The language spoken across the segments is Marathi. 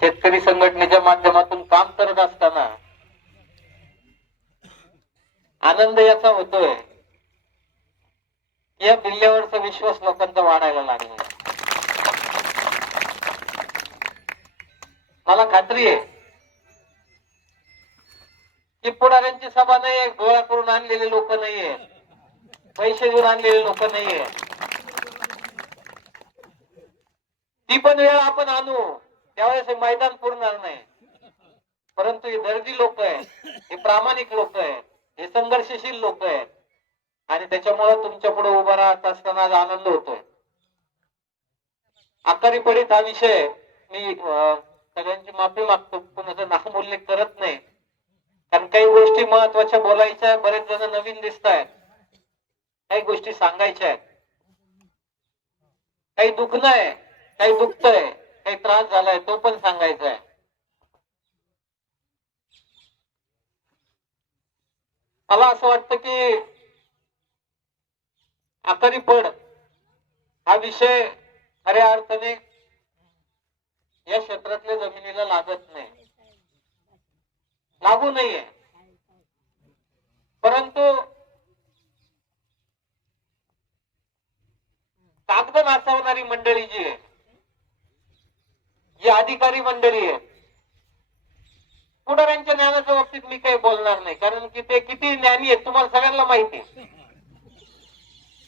शेतकरी संघटनेच्या माध्यमातून काम करत असताना आनंद याचा होतोय की या बिल्ल्यावरचा विश्वास लोकांचा वाढायला लागला. मला खात्री आहे की पुढाऱ्यांची सभा नाहीये, गोळा करून आणलेले लोक नाहीये, पैसे देऊन आणलेले लोक नाहीये. ती पण वेळ आपण आणू त्यावेळेस हे मैदान पुरणार नाही. परंतु हे दर्दी लोक आहेत, हे प्रामाणिक लोक आहेत, हे संघर्षशील लोक आहेत आणि त्याच्यामुळे तुमच्या पुढे उभा राहत असताना आज आनंद होतोय. आकारी पडीत हा विषय मी सगळ्यांची माफी मागतो, कुणाचा नामोल्लेख करत नाही, कारण काही गोष्टी महत्वाच्या बोलायच्या, बरेच जण नवीन दिसत आहेत, काही गोष्टी सांगायच्या आहेत, काही दुखणं आहे, काही दुखतंय, काही त्रास झालाय तो पण सांगायचा आहे. मला असं वाटतं की आकारी पड हा विषय खऱ्या अर्थाने या क्षेत्रातल्या जमिनीला लागत नाही, लागू नाहीये. परंतु कागद नाचवणारी मंडळी जी आहे, जी अधिकारी मंडळी आहे, पुढाऱ्यांच्या ज्ञानाच्या बाबतीत मी काही बोलणार नाही, कारण की ते किती ज्ञानी आहेत तुम्हाला सगळ्यांना माहिती आहे.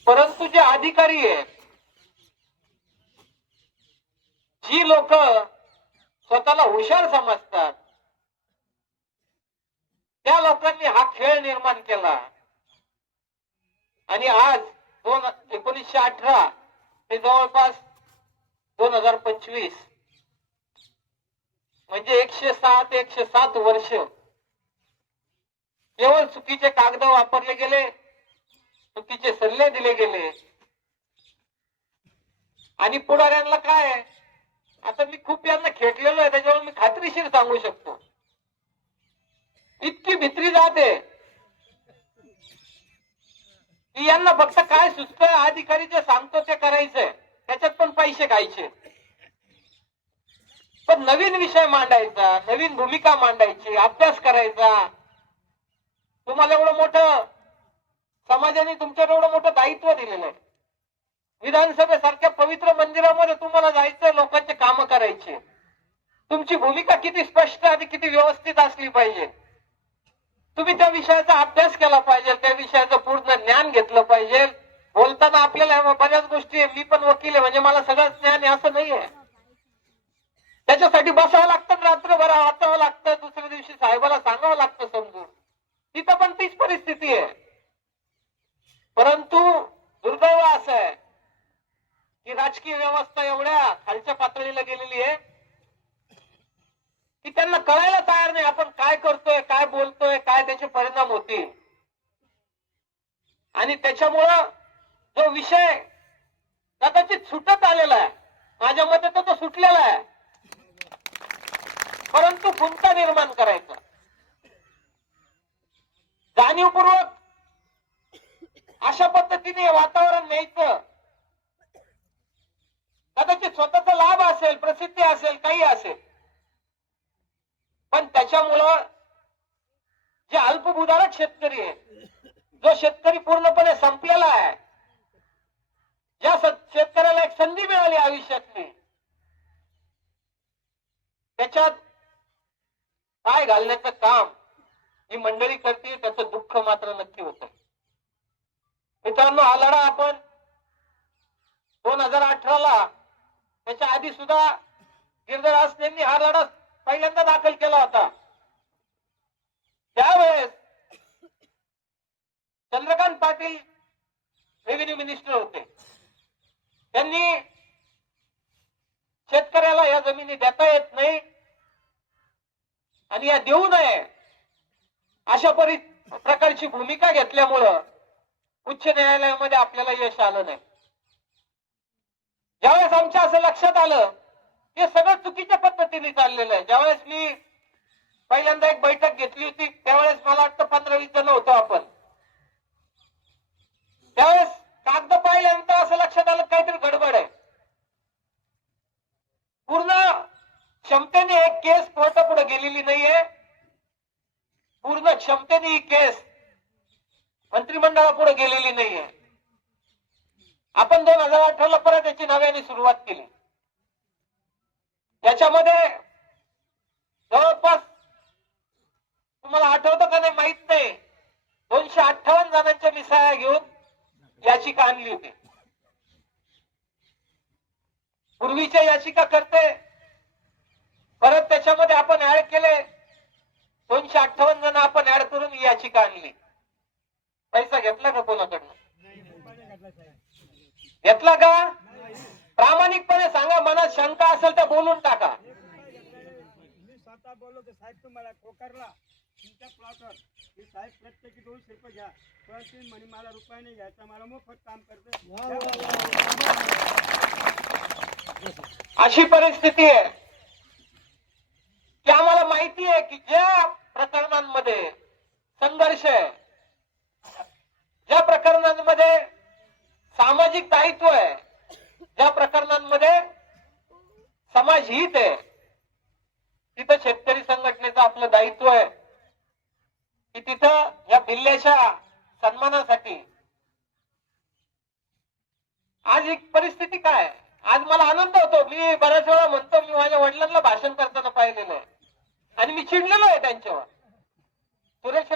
परंतु जे अधिकारी आहेत, जी लोक स्वतःला हुशार समजतात, त्या लोकांनी हा खेळ निर्माण केला आणि आज 1918 ते जवळपास 2025 म्हणजे 107 वर्ष केवळ चुकीचे कागद वापरले गेले, चुकीचे सल्ले दिले गेले आणि पुढाऱ्यांना काय, आता मी खूप यांना खेटलेलो आहे त्याच्यावर मी खात्रीशीर सांगू शकतो, इतकी भित्री जाते की यांना फक्त काय सुचतंय, अधिकारी जे सांगतो ते करायचंय, त्याच्यात पण पैसे खायचे. पण नवीन विषय मांडायचा, नवीन भूमिका मांडायची, अभ्यास करायचा. तुम्हाला एवढं मोठं समाजाने तुमच्यावर एवढं मोठं दायित्व दिलेलं आहे. विधानसभेसारख्या पवित्र मंदिरामध्ये तुम्हाला जायचं, लोकांचे काम करायचे. तुमची भूमिका किती स्पष्ट आणि किती व्यवस्थित असली पाहिजे. तुम्ही त्या विषयाचा अभ्यास केला पाहिजे, त्या विषयाचं पूर्ण ज्ञान घेतलं पाहिजे. बोलताना आपल्याला बऱ्याच गोष्टी, मी पण वकील आहे म्हणजे मला सगळं ज्ञान आहे असं नाहीये. त्याच्यासाठी बसावं लागतं, रात्रभर वाचावं लागतं, दुसऱ्या दिवशी साहेबाला सांगावं लागतं समजून. तिथं पण तीच परिस्थिती आहे. परंतु दुर्दैव असं आहे की राजकीय व्यवस्था एवढ्या खालच्या पातळीला गेलेली आहे की त्यांना कळायला तयार नाही आपण काय करतोय, काय बोलतोय, काय त्याचे परिणाम होतील. आणि त्याच्यामुळं जो विषय कदाचित सुटत आलेला आहे, माझ्या मते तो सुटलेला आहे, परंतु गुंता निर्माण करायचा, जाणीवपूर्वक अशा पद्धतीने वातावरण न्यायचं. कदाचित स्वतःचा लाभ असेल, प्रसिद्धी असेल, काही असेल, पण त्याच्यामुळं जे अल्पभूधारक शेतकरी आहे, जो शेतकरी पूर्णपणे संपलेला आहे, ज्या शेतकऱ्याला एक संधी मिळाली आयुष्यातली, त्याच्यात पाय घालण्याचं काम ही मंडळी करते, त्याचं दुःख मात्र नक्की होतं. मित्रांनो, हा लढा आपण 2018 त्याच्या आधी सुद्धा गिरधर यांनी हा लढा पहिल्यांदा दाखल केला होता. त्यावेळेस चंद्रकांत पाटील रेव्हेन्यू मिनिस्टर होते. त्यांनी शेतकऱ्याला या जमिनी देता येत नाही आणि या देऊ नये अशा प्रकारची भूमिका घेतल्यामुळं उच्च न्यायालयामध्ये आपल्याला यश आलं नाही. ज्यावेळेस आमच्या असं लक्षात आलं की सगळं चुकीच्या पद्धतीने चाललेलं आहे, ज्यावेळेस मी पहिल्यांदा एक बैठक घेतली होती, त्यावेळेस मला वाटतं 15-20 जण होतो आपण. त्यावेळेस कागद पाहिल्यानंतर असं लक्षात आलं काहीतरी गडबड आहे. पूर्ण क्षमतेने एक केस कोर्टापुढे गेलेली नाहीये. पूर्ण क्षमतेने ही केस मंत्रिमंडळापुढे गेलेली नाहीये. आपण 2018ला परत याची नव्याने सुरुवात केली. याच्यामध्ये जवळपास तुम्हाला आठवतं का नाही माहित नाही, 258 जणांच्या मिसाया घेऊन याचिका आणली होती. पूर्वीच्या याचिका करते परत त्याच्यामध्ये आपण ऍड केले, 258 जण आपण ऍड करून ही याचिका आणली. पैसा घेतला का कोणाकडनं? घेतला का? प्रामाणिकपणे सांगा, मनात शंका असेल तर बोलून टाका. मी स्वतः बोललो तर साहेब तुम्हाला कोकरला तुमच्या प्लॉटवर की साहेब प्रत्येकी 200 रुपये घ्या, पण म्हणे मला रुपये नाही घ्यायचा, मला मोफत काम करते. अशी परिस्थिती आहे की आम्हाला माहिती आहे की ज्या प्रकरणांमध्ये संघर्ष आहे, ज्या प्रकरणांमध्ये सामाजिक दायित्व आहे, ज्या प्रकरणांमध्ये समाज हित आहे, तिथं शेतकरी संघटनेचं आपलं दायित्व आहे की तिथं या भिल्ल्याच्या सन्मानासाठी. आज एक परिस्थिती काय आहे, आज मला आनंद होतो. मी बऱ्याच वेळा म्हणतो, मी माझ्या वडिलांना भाषण करताना पाहिलेलं आहे आणि मी चिडलेलो आहे त्यांच्यावर. सुरेश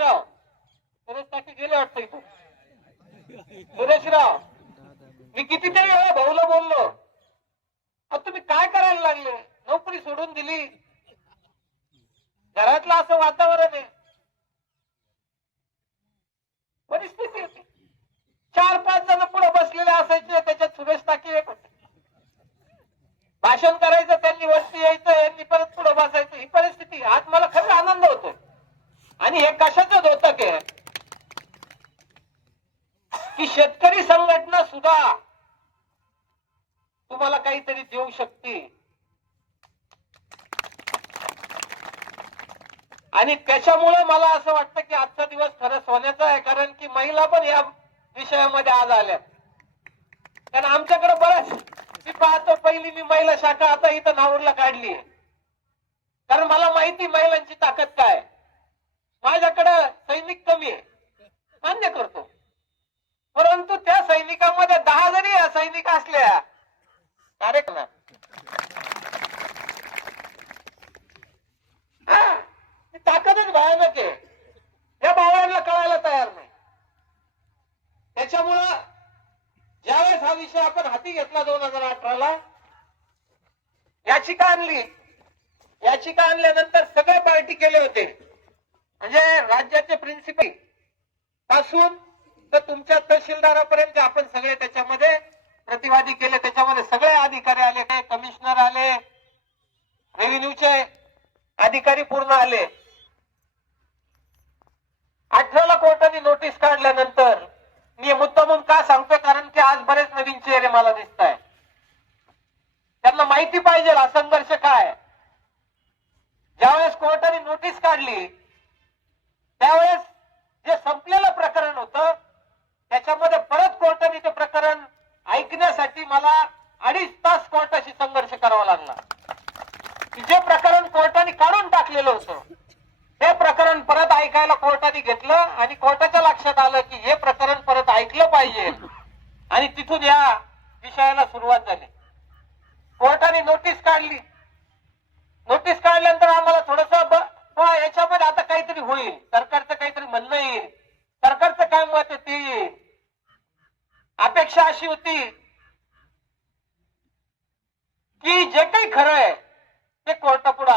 टाके गेले वाटतं इथं. सुरेशराव, मी कितीतरी वेळा भाऊला बोललो, तुम्ही काय करायला लागले, नोकरी सोडून दिली, घरातलं असं वातावरण आहे. परिस्थिती होती. 4-5 जण पुढे बसलेले असायचे, त्याच्यात सुरेश टाके एक होते. भाषण करायचं, त्यांनी वरती यायचं, यांनी परत पुढे बसायचं. ही परिस्थिती. आज मला खरं आनंद होतो. आणि हे कशाचं द्योतक आहे की शेतकरी संघटना सुद्धा तुम्हाला काहीतरी देऊ शकते. आणि त्याच्यामुळे मला असं वाटतं की आजचा दिवस खरं सोन्याचा आहे, कारण की महिला पण या विषयामध्ये आज आल्या. कारण आमच्याकडे बऱ्याच मी पाहतो, पहिली मी महिला शाखा आता इथं नावरला काढली, कारण मला माहिती महिलांची ताकद काय. माझ्याकडे सैनिक कमी आहे, मान्य करतो, परंतु त्या सैनिकांमध्ये 10 जरी सैनिक असल्या कार्यक्रमात ताकदच भयानक आहे. या भावांना कळायला तयार नाही. त्याच्यामुळं ज्यावेळेस हा विषय आपण हाती घेतला 2018ला, याचिका आणली. याचिका आणल्यानंतर सगळे पार्टी केले होते, म्हणजे राज्याचे प्रिन्सिपल पासून तर तुमच्या तहसीलदारापर्यंत आपण सगळे त्याच्यामध्ये प्रतिवादी केले. त्याच्यामध्ये सगळे अधिकारी आले, कमिशनर आले, रेव्हेन्यूचे अधिकारी पूर्ण आले. 18ला कोर्टाने नोटीस काढल्यानंतर मी मुद्दामून का सांगतोय, कारण की आज बरेच नवीन चेहरे मला दिसत आहे. त्यांना माहिती पाहिजे हा संघर्ष काय. ज्यावेळेस कोर्टाने नोटीस काढली त्यावेळेस जे संपलेलं प्रकरण होतं, त्याच्यामध्ये परत कोर्टाने ते प्रकरण ऐकण्यासाठी मला 2.5 तास कोर्टाशी संघर्ष करावा लागला. जे प्रकरण कोर्टाने काढून टाकलेलं होतं ते प्रकरण परत ऐकायला कोर्टाने घेतलं आणि कोर्टाच्या लक्षात आलं की हे प्रकरण परत ऐकलं पाहिजे, आणि तिथून या विषयाला सुरुवात झाली. कोर्टाने नोटीस काढली. नोटीस काढल्यानंतर आम्हाला थोडस याच्यामध्ये आता काहीतरी होईल, सरकारचं काहीतरी म्हणणं येईल, सरकारचं काय मत आहे ते येईल. अपेक्षा अशी होती की जे काही खरं आहे ते कोर्टापुढे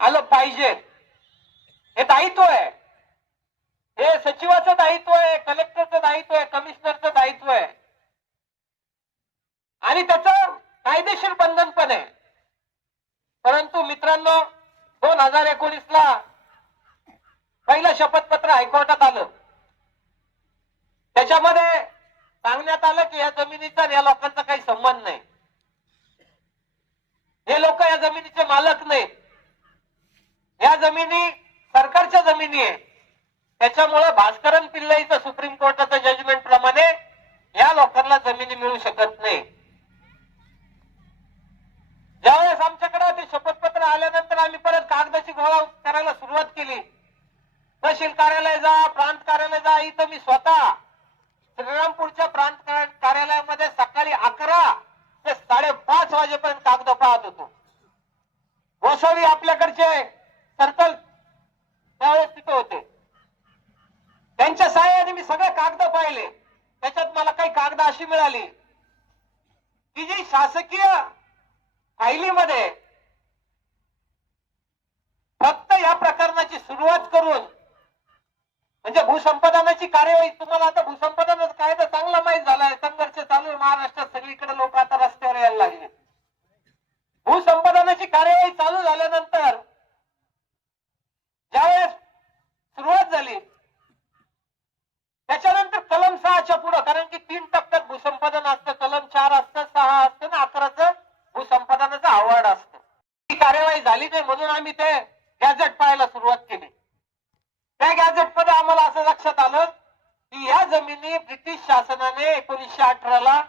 आलं पाहिजे. हे दायित्व आहे, हे सचिवाचं दायित्व आहे, कलेक्टरचं दायित्व आहे, कमिशनरचं दायित्व आहे, आणि त्याचं कायदेशीर बंधन पण आहे. परंतु मित्रांनो, 2019ला पहिलं शपथपत्र हायकोर्टात आलं. त्याच्यामध्ये सांगण्यात आलं की या जमिनीचा या लोकांचा काही संबंध नाही, हे लोक या जमिनीचे मालक नाहीत, या जमिनी सरकारच्या जमिनी आहे. त्याच्यामुळे भास्करन पिल्लाईचं सुप्रीम कोर्टाच्या जजमेंट प्रमाणे या लोकांना जमिनी मिळू शकत नाही. ज्यावेळेस आमच्या कागदाची गोळा करायला सुरुवात केली. तहसील कार्यालय जा, प्रांत कार्यालय जा, इथं मी स्वतः श्रीरामपूरच्या प्रांत कार्यालयामध्ये सकाळी 11 ते 5:30 वाजेपर्यंत कागद पाहत होतो. गोसावी आपल्याकडचे सर्कल त्यावेळेस तिथे होते. त्यांच्या सहाय्याने मी सगळे कागद पाहिले. त्याच्यात मला काही कागद अशी मिळाली की जी शासकीय फायलीमध्ये फक्त या प्रकरणाची सुरुवात करून म्हणजे भूसंपादनाची कार्यवाही, तुम्हाला आता भूसंपादनाचा कायदा चांगला माहीत झालाय. संघर्ष चालू आहे महाराष्ट्रात, सगळीकडे लोक आता रस्त्यावर यायला लागले. भूसंपादनाची कार्यवाही चालू झाल्यानंतर ज्यावेळेस सुरुवात झाली त्याच्यानंतर कलम 6च्या पुढे, कारण की 3 टप्प्यात भूसंपादन असतं, कलम 4 असतं, 6 असतं ना 11चं भूसंपादनाचं अवॉर्ड असतं. ती कार्यवाही झाली नाही म्हणून आम्ही ते गॅझेट पाहायला सुरुवात केली. त्या गॅझेट मध्ये आम्हाला असं लक्षात आलं की या जमिनी ब्रिटिश शासनाने 1918ला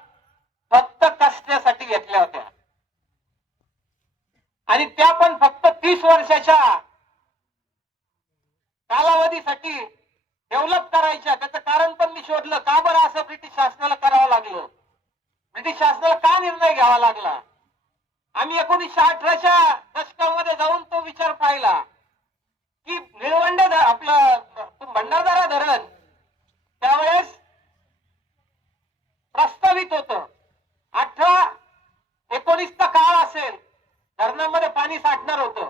फक्त कसण्यासाठी घेतल्या होत्या आणि त्या पण फक्त 30 वर्षाच्या कालावधीसाठी डेव्हलप करायच्या. त्याचं कारण पण मी शोधलं, का बरं असं ब्रिटिश शासनाला करावं लागलं, ब्रिटिश शासनाला का निर्णय घ्यावा लागला. आम्ही 1918च्या दशकामध्ये जाऊन तो विचार पाहिला की निळवंडे आपलं भंडारदरा धरण त्यावेळेस प्रस्तावित होतं. 18-19चा काळ असेल, धरणामध्ये पाणी साठणार होतं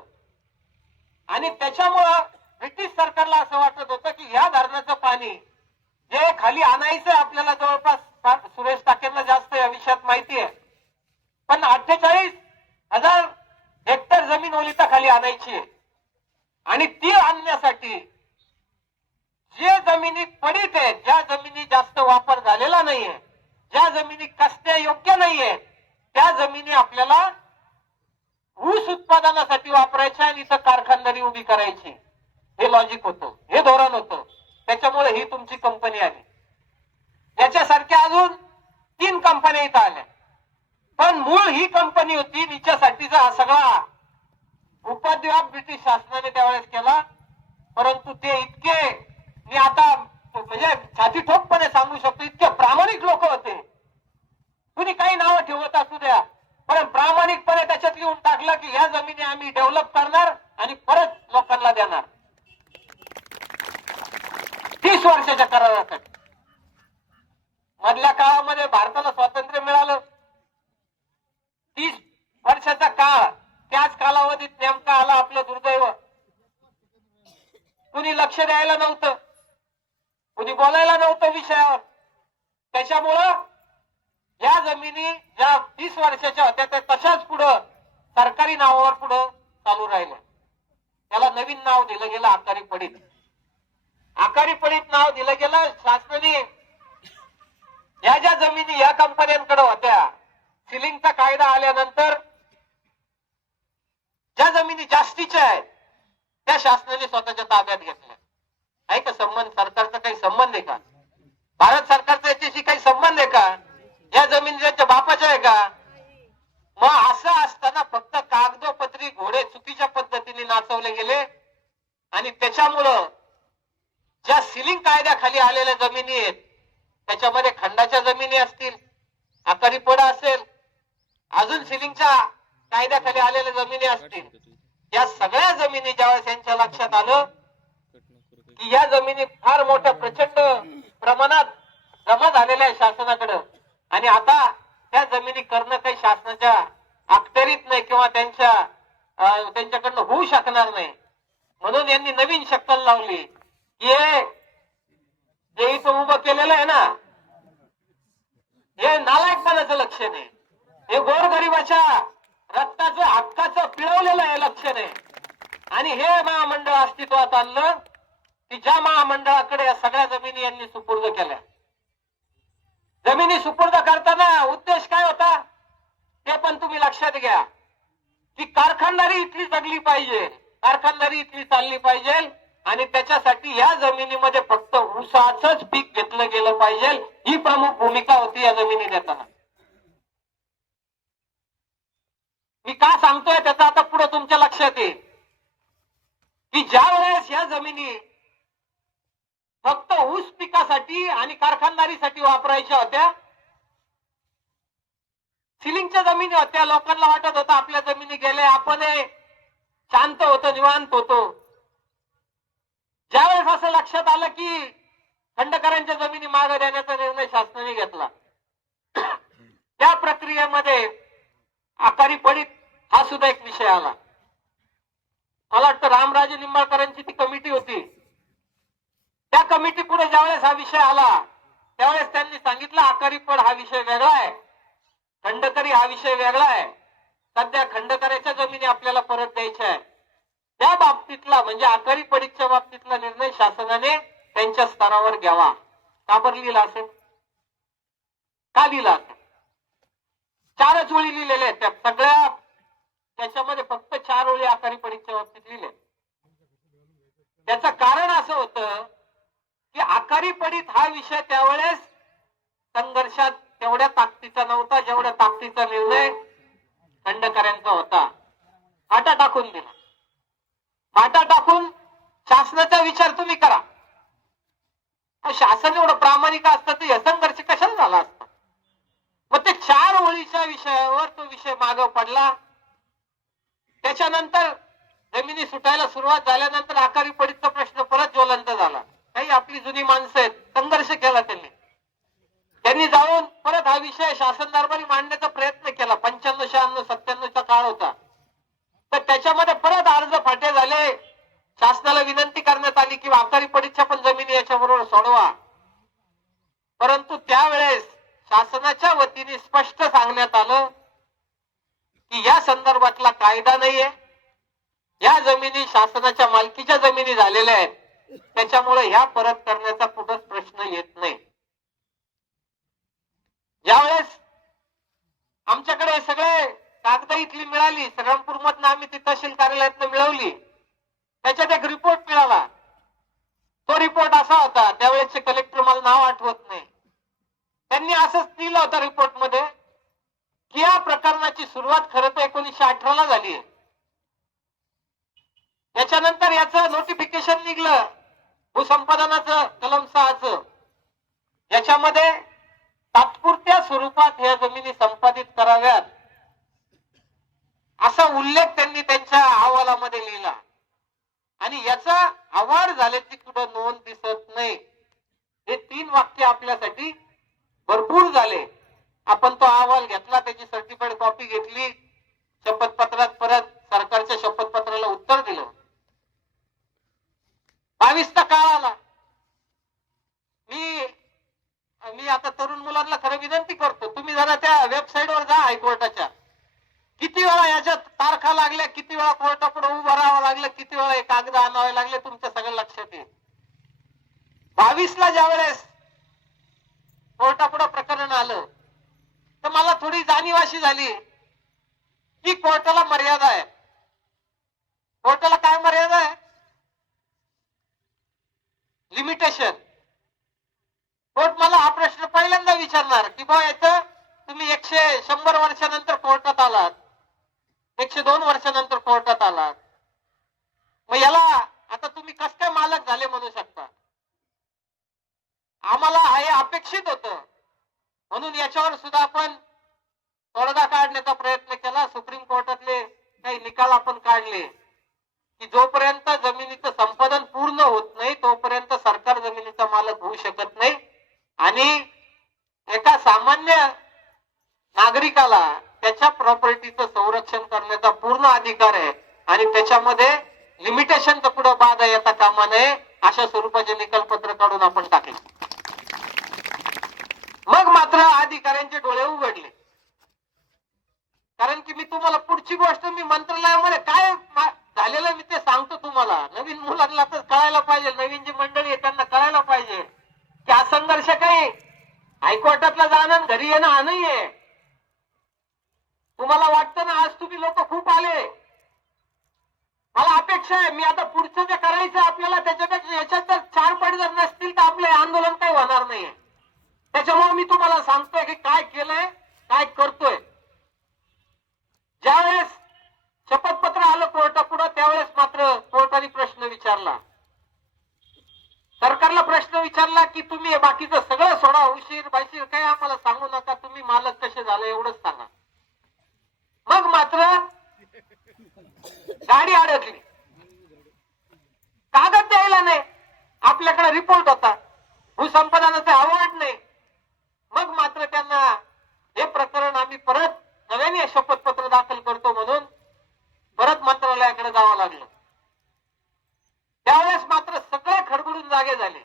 आणि त्याच्यामुळं ब्रिटिश सरकारला असं वाटत होतं की ह्या धरणाचं पाणी जे खाली आणायचं आपल्याला, जवळपास सुरेश टाकेंना जास्त या विषयात माहिती आहे, पण 48,000 हेक्टर जमीन ओलिता खाली आणायची आहे आणि ती आणण्यासाठी जे जमिनी पडीत आहेत, ज्या जमिनी जास्त वापर झालेला नाहीये, ज्या जमिनी कसण्या योग्य नाहीये, त्या जमिनी आपल्याला ऊस उत्पादनासाठी वापरायच्या आणि इथं कारखानदारी उभी करायची. हे लॉजिक होतं, हे धोरण होतं. त्याच्यामुळे ही तुमची कंपनी आली. याच्यासारख्या अजून 3 कंपन्या इथं आल्या, पण मूळ ही कंपनी होती तिच्यासाठीचा हा सगळा उपद्व्याप ब्रिटिश शासनाने त्यावेळेस केला. परंतु ते इतके, मी आता म्हणजे छाती ठोकपणे सांगू शकतो, इतके प्रामाणिक लोक होते. कुणी काही नावं ठेवत असू द्या, पण प्रामाणिकपणे त्याच्यात लिहून टाकलं की ह्या जमिनी आम्ही डेव्हलप करणार आणि परत लोकांना देणार 30 वर्षाच्या करारासाठी. मधल्या काळामध्ये भारताला स्वातंत्र्य मिळालं, 30 वर्षाचा काळ, त्याच कालावधीत नेमका आला आपलं दुर्दैव. कुणी लक्ष द्यायला नव्हतं, कुणी बोलायला नव्हतं विषयावर. त्याच्यामुळं या जमिनी ज्या 30 वर्षाच्या होत्या त्या तशाच पुढं सरकारी नावावर पुढं चालू राहिल्या. त्याला नवीन नाव दिलं गेलं आकारी पडीत. आकारी पडीत नाव दिलं गेलं. शासनाने या ज्या जमिनी या कंपन्यांकडे होत्या, सिलिंगचा कायदा आल्यानंतर ज्या जमिनी जास्तीच्या आहेत त्या शासनाने स्वतःच्या ताब्यात घेतल्या. आहे का संबंध? सरकारचा काही संबंध आहे का? भारत सरकारचा याच्याशी काही संबंध आहे का? या जमिनी त्यांच्या बापाच्या आहे का? मग असं असताना फक्त कागदोपत्री घोडे चुकीच्या पद्धतीने नाचवले गेले आणि त्याच्यामुळं ज्या सिलिंग कायद्याखाली आलेल्या जमिनी आहेत त्याच्यामध्ये खंडाच्या जमिनी असतील, आकारी पडा असेल, अजून सिलिंगच्या कायद्याखाली आलेल्या जमिनी असतील, या सगळ्या जमिनी ज्यावेळेस यांच्या लक्षात आलं की या जमिनी फार मोठ्या प्रचंड प्रमाणात जमा झालेल्या आहे शासनाकडे आणि आता त्या जमिनी करणं काही शासनाच्या अखत्यारीत नाही किंवा त्यांच्याकडनं होऊ शकणार नाही. म्हणून यांनी नवीन शक्कल लावली की जे इथं उभं केलेलं आहे ना, हे नालायकपणाचं लक्षण आहे. हे गोरगरिबाच्या रक्ताचं हक्काचं पिळवलेलं हे लक्षण आहे. आणि हे महामंडळ अस्तित्वात आणलं की ज्या महामंडळाकडे या सगळ्या जमिनी यांनी सुपूर्द केल्या. जमिनी सुपूर्द करताना उद्देश काय होता ते पण तुम्ही लक्षात घ्या की कारखानदारी इथली जगली पाहिजे, कारखानदारी इथली चालली पाहिजे आणि त्याच्यासाठी या जमिनीमध्ये फक्त ऊसाचंच पीक घेतलं गेलं पाहिजे, ही प्रमुख भूमिका होती या जमिनी देताना. मी का सांगतोय त्याचा आता पुढे तुमच्या लक्षात येईल. की ज्या वेळेस या जमिनी फक्त ऊस पिकासाठी आणि कारखानदारीसाठी वापरायच्या होत्या, सिलिंगच्या जमिनी होत्या, लोकांना वाटत होतं आपल्या जमिनी गेल्या, आपण शांत होतो, निवांत होतो. ज्यावेळेस असं लक्षात आलं की खंडकरांच्या जमिनी मागे देण्याचा निर्णय शासनाने घेतला, त्या प्रक्रियेमध्ये आकारी पडीत हा सुद्धा एक विषय आला. मला वाटतं रामराजे निंबाळकरांची ती कमिटी होती, त्या कमिटी पुढे ज्यावेळेस हा विषय आला त्यावेळेस त्यांनी सांगितलं आकारी पड हा विषय वेगळा आहे, खंडकरी हा विषय वेगळा आहे. सध्या खंडकऱ्याच्या जमिनी आपल्याला परत द्यायच्या आहे. त्या बाबतीतला म्हणजे आकारी पडीच्या बाबतीतला निर्णय शासनाने त्यांच्या स्तरावर घ्यावा. का बरं लिहिला असेल? का लिहिला असेल? 4च ओळी लिहिलेल्या आहेत त्या सगळ्या, त्याच्यामध्ये फक्त 4 ओळी आकारी पडीच्या बाबतीत लिहिले. त्याचं कारण असं होतं की आकारी पडीत हा विषय त्यावेळेस संघर्षात तेवढ्या ताकदीचा नव्हता जेवढ्या ताकदीचा निर्णय खंडकऱ्यांचा होता. फाटा टाकून दिला. फाटा टाकून शासनाचा विचार तुम्ही करा. शासन एवढं प्रामाणिक असतं तर संघर्ष कशाला झाला असता? मग ते 4 ओळीच्या विषयावर तो विषय मागे पडला. त्याच्यानंतर जमिनी सुटायला सुरुवात झाल्यानंतर आकारी पडीचा प्रश्न परत ज्वलंत झाला. काही आपली जुनी माणसं आहेत, संघर्ष केला त्यांनी जाऊन परत हा विषय शासन दरबारी मांडण्याचा प्रयत्न केला. 95, 96, 97चा काळ होता. तर त्याच्यामध्ये परत अर्ज फाटे झाले. शासनाला विनंती करण्यात आली की आकारी पडीच्या पण जमिनी याच्याबरोबर सोडवा. परंतु त्यावेळेस शासनाच्या वतीने स्पष्ट सांगण्यात आलं की या संदर्भातला कायदा नाहीये, या जमिनी शासनाच्या मालकीच्या जमिनी झालेल्या आहेत, त्याच्यामुळे ह्या परत करण्याचा कुठंच प्रश्न येत नाही. ज्यावेळेस आमच्याकडे सगळे कागद इथली मिळाली, श्रीरामपूर मधनं आम्ही ती तहसील कार्यालयातनं मिळवली, त्याच्यात एक रिपोर्ट मिळाला. तो रिपोर्ट असा होता, त्यावेळेसचे कलेक्टर मला नाव आठवत नाही, त्यांनी असंच लिहिलं होतं रिपोर्ट मध्ये की या प्रकरणाची सुरुवात खरं तर 1918ला झाली आहे. त्याच्यानंतर याचं नोटिफिकेशन निघलं भूसंपादनाचं कलम 6चं, याच्यामध्ये तात्पुरत्या स्वरूपात या जमिनी संपादित कराव्यात असा उल्लेख त्यांनी त्यांच्या अहवालामध्ये लिहिला. आणि याचा आवार झाल्याची कुठं नोंद दिसत नाही. हे 3 वाक्य आपल्यासाठी भरपूर झाले. आपण तो अहवाल घेतला, त्याची सर्टिफाईड कॉपी घेतली, शपथपत्रात परत सरकारच्या शपथपत्राला उत्तर दिलं. 22चा काळ आला. मी आता तरुण मुलांना खरं विनंती करतो, तुम्ही जरा त्या वेबसाईटवर जा हायकोर्टाच्या. किती वेळा याच्यात तारखा लागल्या, किती वेळा कोर्टापुढे उभं राहावं लागलं, किती वेळा कागद आणावे लागले, तुमच्या सगळं लक्षात येईल. 22ला ज्यावेळेस कोर्टापुढे प्रकरण आलं तर मला थोडी जाणीव अशी झाली की कोर्टाला मर्यादा आहे. कोर्टाला काय मर्यादा आहे? लिमिटेशन. कोर्ट मला हा प्रश्न पहिल्यांदा विचारणार की बा याचं तुम्ही 100 वर्षानंतर कोर्टात आलात, 102 वर्षानंतर कोर्टात आलात, मग याला आता तुम्ही कस काय मालक झाले म्हणू शकता? आम्हाला हे अपेक्षित होतं, म्हणून याच्यावर सुद्धा आपण तोडगा काढण्याचा प्रयत्न केला. सुप्रीम कोर्टातले काही निकाल आपण काढले की जोपर्यंत जमिनीचं संपादन पूर्ण होत नाही तोपर्यंत सरकार जमिनीचा मालक होऊ शकत नाही. आणि एका सामान्य नागरिकाला त्याच्या प्रॉपर्टीचं संरक्षण करण्याचा पूर्ण अधिकार आहे आणि त्याच्यामध्ये लिमिटेशनचा पुढे बाधा येता कामा नये अशा स्वरूपाचे निकालपत्र काढून आपण टाकले. मग मात्र अधिकाऱ्यांचे डोळे उघडले. कारण की मी तुम्हाला पुढची गोष्ट मी मंत्रालयामध्ये काय झालेलं मी ते सांगतो तुम्हाला. नवीन मुलांना तर कळायला पाहिजे, नवीन जी मंडळी आहे त्यांना कळायला पाहिजे की हा संघर्ष काही हायकोर्टातला जाणं घरी येणं हा नाहीये. तुम्हाला वाटतं ना आज तुम्ही लोक खूप आले, मला अपेक्षा आहे मी आता पुढचं जे करायचं आपल्याला त्याच्यापेक्षा याच्यात जर 4 पट जर नसतील तर आपले आंदोलन काही होणार नाहीये. त्याच्यामुळे मी तुम्हाला सांगतोय की काय केलंय, काय करतोय. ज्यावेळेस शपथपत्र आलं कोर्टापुढं त्यावेळेस मात्र कोर्टाने प्रश्न विचारला, सरकारला प्रश्न विचारला की तुम्ही हे बाकीचं सगळं सोडा, उशीर बाशीर काही आम्हाला सांगू नका, तुम्ही मालक कसे झाले एवढंच सांगा. मग मात्र गाडी अडकली, कागद द्यायला नाही, आपल्याकडे रिपोर्ट होता, भूसंपादनाचा अवॉर्ड नाही. मग मात्र त्यांना हे प्रकरण आम्ही परत नव्याने शपथपत्र दाखल करतो म्हणून परत मंत्रालयाकडे जावं लागलं. त्यावेळेस मात्र सगळे खडबडून जागे झाले.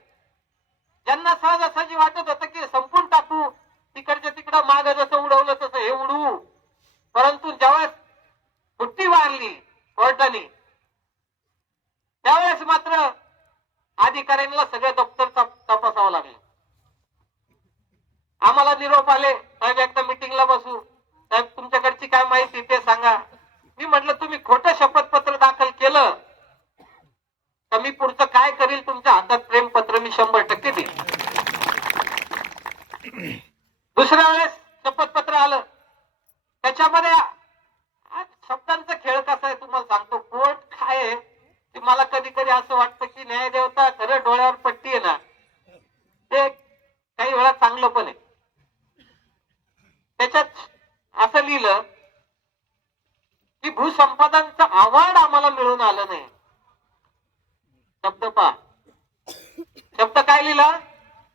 ज्यांना सहजासहजी वाटत होतं की संपून टाकू, तिकडच्या तिकडं माग जसं उडवलं तसं हे उडवू, परंतु ज्यावेळेस सुट्टी मारली कोर्टाने त्यावेळेस मात्र अधिकाऱ्यांना सगळे दप्तर तपासावं लागले. आम्हाला निरोप आले, साहेब एकदा मिटिंगला बसू, साहेब तुमच्याकडची काय माहिती ते सांगा. मी म्हटलं तुम्ही खोटं शपथपत्र दाखल केलं तर मी पुढचं काय करील, तुमच्या हातात प्रेमपत्र मी 100% देईल. दुसऱ्या वेळेस शपथपत्र आलं, त्याच्यामध्ये शब्दांचा खेळ कसा आहे तुम्हाला सांगतो. कोर्ट काय आहे की मला कधी कधी असं वाटतं की न्यायदेवता खरं डोळ्यावर पट्टी आहे ना, ते काही वेळा चांगलं पण आहे. त्याच्यात असं लिहिलं की भूसंपादनचं अवॉर्ड आम्हाला मिळून आलं नाही. शब्द पहा, शब्द काय लिहिला,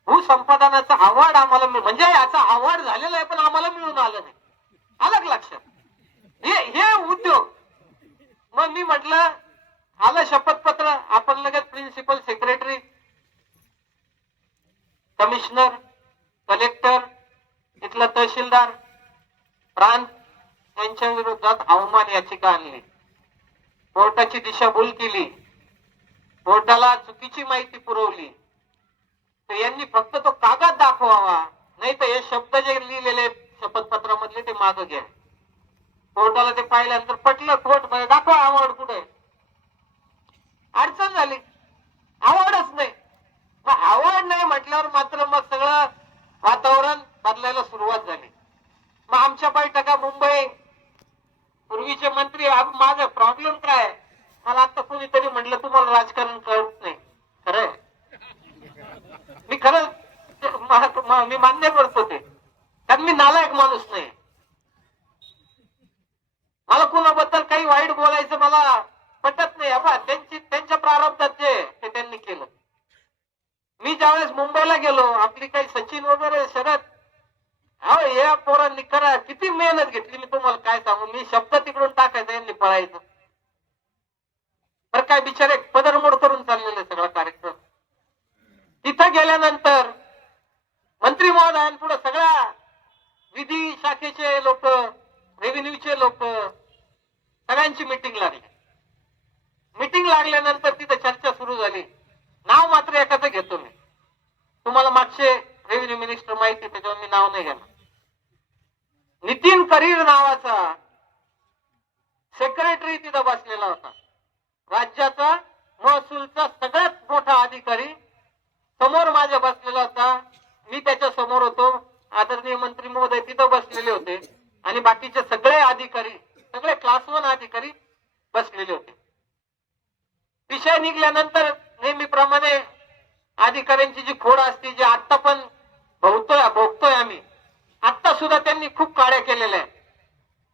भूसंपादनाचा अवॉर्ड आम्हाला म्हणजे याचा अवॉर्ड झालेला आहे पण आम्हाला मिळून आलं नाही. अलग लक्षात हे उद्योग. मग मी म्हटलं आलं शपथपत्र, आपण लगेच प्रिन्सिपल सेक्रेटरी, कमिशनर, कलेक्टर, इथला तहसीलदार, प्रांत यांच्या विरोधात अवमान याचिका आणली, कोर्टाची दिशाभूल केली, कोर्टाला चुकीची माहिती पुरवली. तर यांनी फक्त तो कागद दाखवावा, नाही तर हे शब्द जे लिहिलेले शपथपत्रामधले ते मागं घ्या. कोर्टाला ते पाहिल्यानंतर पटलं, कोर्ट दाखवा अवॉर्ड कुठे. अडचण झाली, अवॉर्डच नाही. मग अवॉर्ड नाही म्हटल्यावर मात्र मग सगळं वातावरण बदलायला सुरुवात झाली. मग आमच्या बैठका मुंबई, पूर्वीचे मंत्री, माझा प्रॉब्लेम काय, मला आता कोणीतरी म्हटलं तुम्हाला राजकारण कळत नाही. खरंय, मी खरं मी मान्य करतो ते, कारण मी नालायक माणूस नाही. मला कुणाबद्दल काही वाईट बोलायचं मला पटत नाही. त्यांच्या प्रारब्धात जे ते त्यांनी केलं. मी ज्यावेळेस मुंबईला गेलो, आपली काही सचिन वगैरे शरद, अहो या पोरांनी करा किती मेहनत घेतली, मी तुम्हाला काय सांगू. मी शब्द तिकडून टाकायचा, यांनी पळायचं. तर काय बिचारे पदरमोड करून चाललेले सगळा कार्यक्रम. तिथं गेल्यानंतर मंत्री महोदयांपुढे सगळ्या विधी शाखेचे लोक, रेव्हेन्यूचे लोक, सगळ्यांची मिटिंग लागली. मिटिंग लागल्यानंतर तिथे चर्चा सुरू झाली. नाव मात्र एकाचं घेतो मी, तुम्हाला मागचे रेव्हेन्यू मिनिस्टर माहिती, त्याच्यावर मी नाव नाही घेणार. नितीन करीर नावाचा सेक्रेटरी तिथं बसलेला होता, राज्याचा महसूलचा सगळ्यात मोठा अधिकारी समोर माझ्या बसलेला होता. मी त्याच्या समोर होतो, आदरणीय मंत्री महोदय तिथं बसलेले होते आणि बाकीचे सगळे अधिकारी, सगळे क्लास 1 अधिकारी बसलेले होते. विषय निघाल्यानंतर नेहमीप्रमाणे अधिकाऱ्यांची जी खोड असते, जी आता पण भोगतोय आम्ही, आता सुद्धा त्यांनी खूप काड्या केलेल्या आहेत,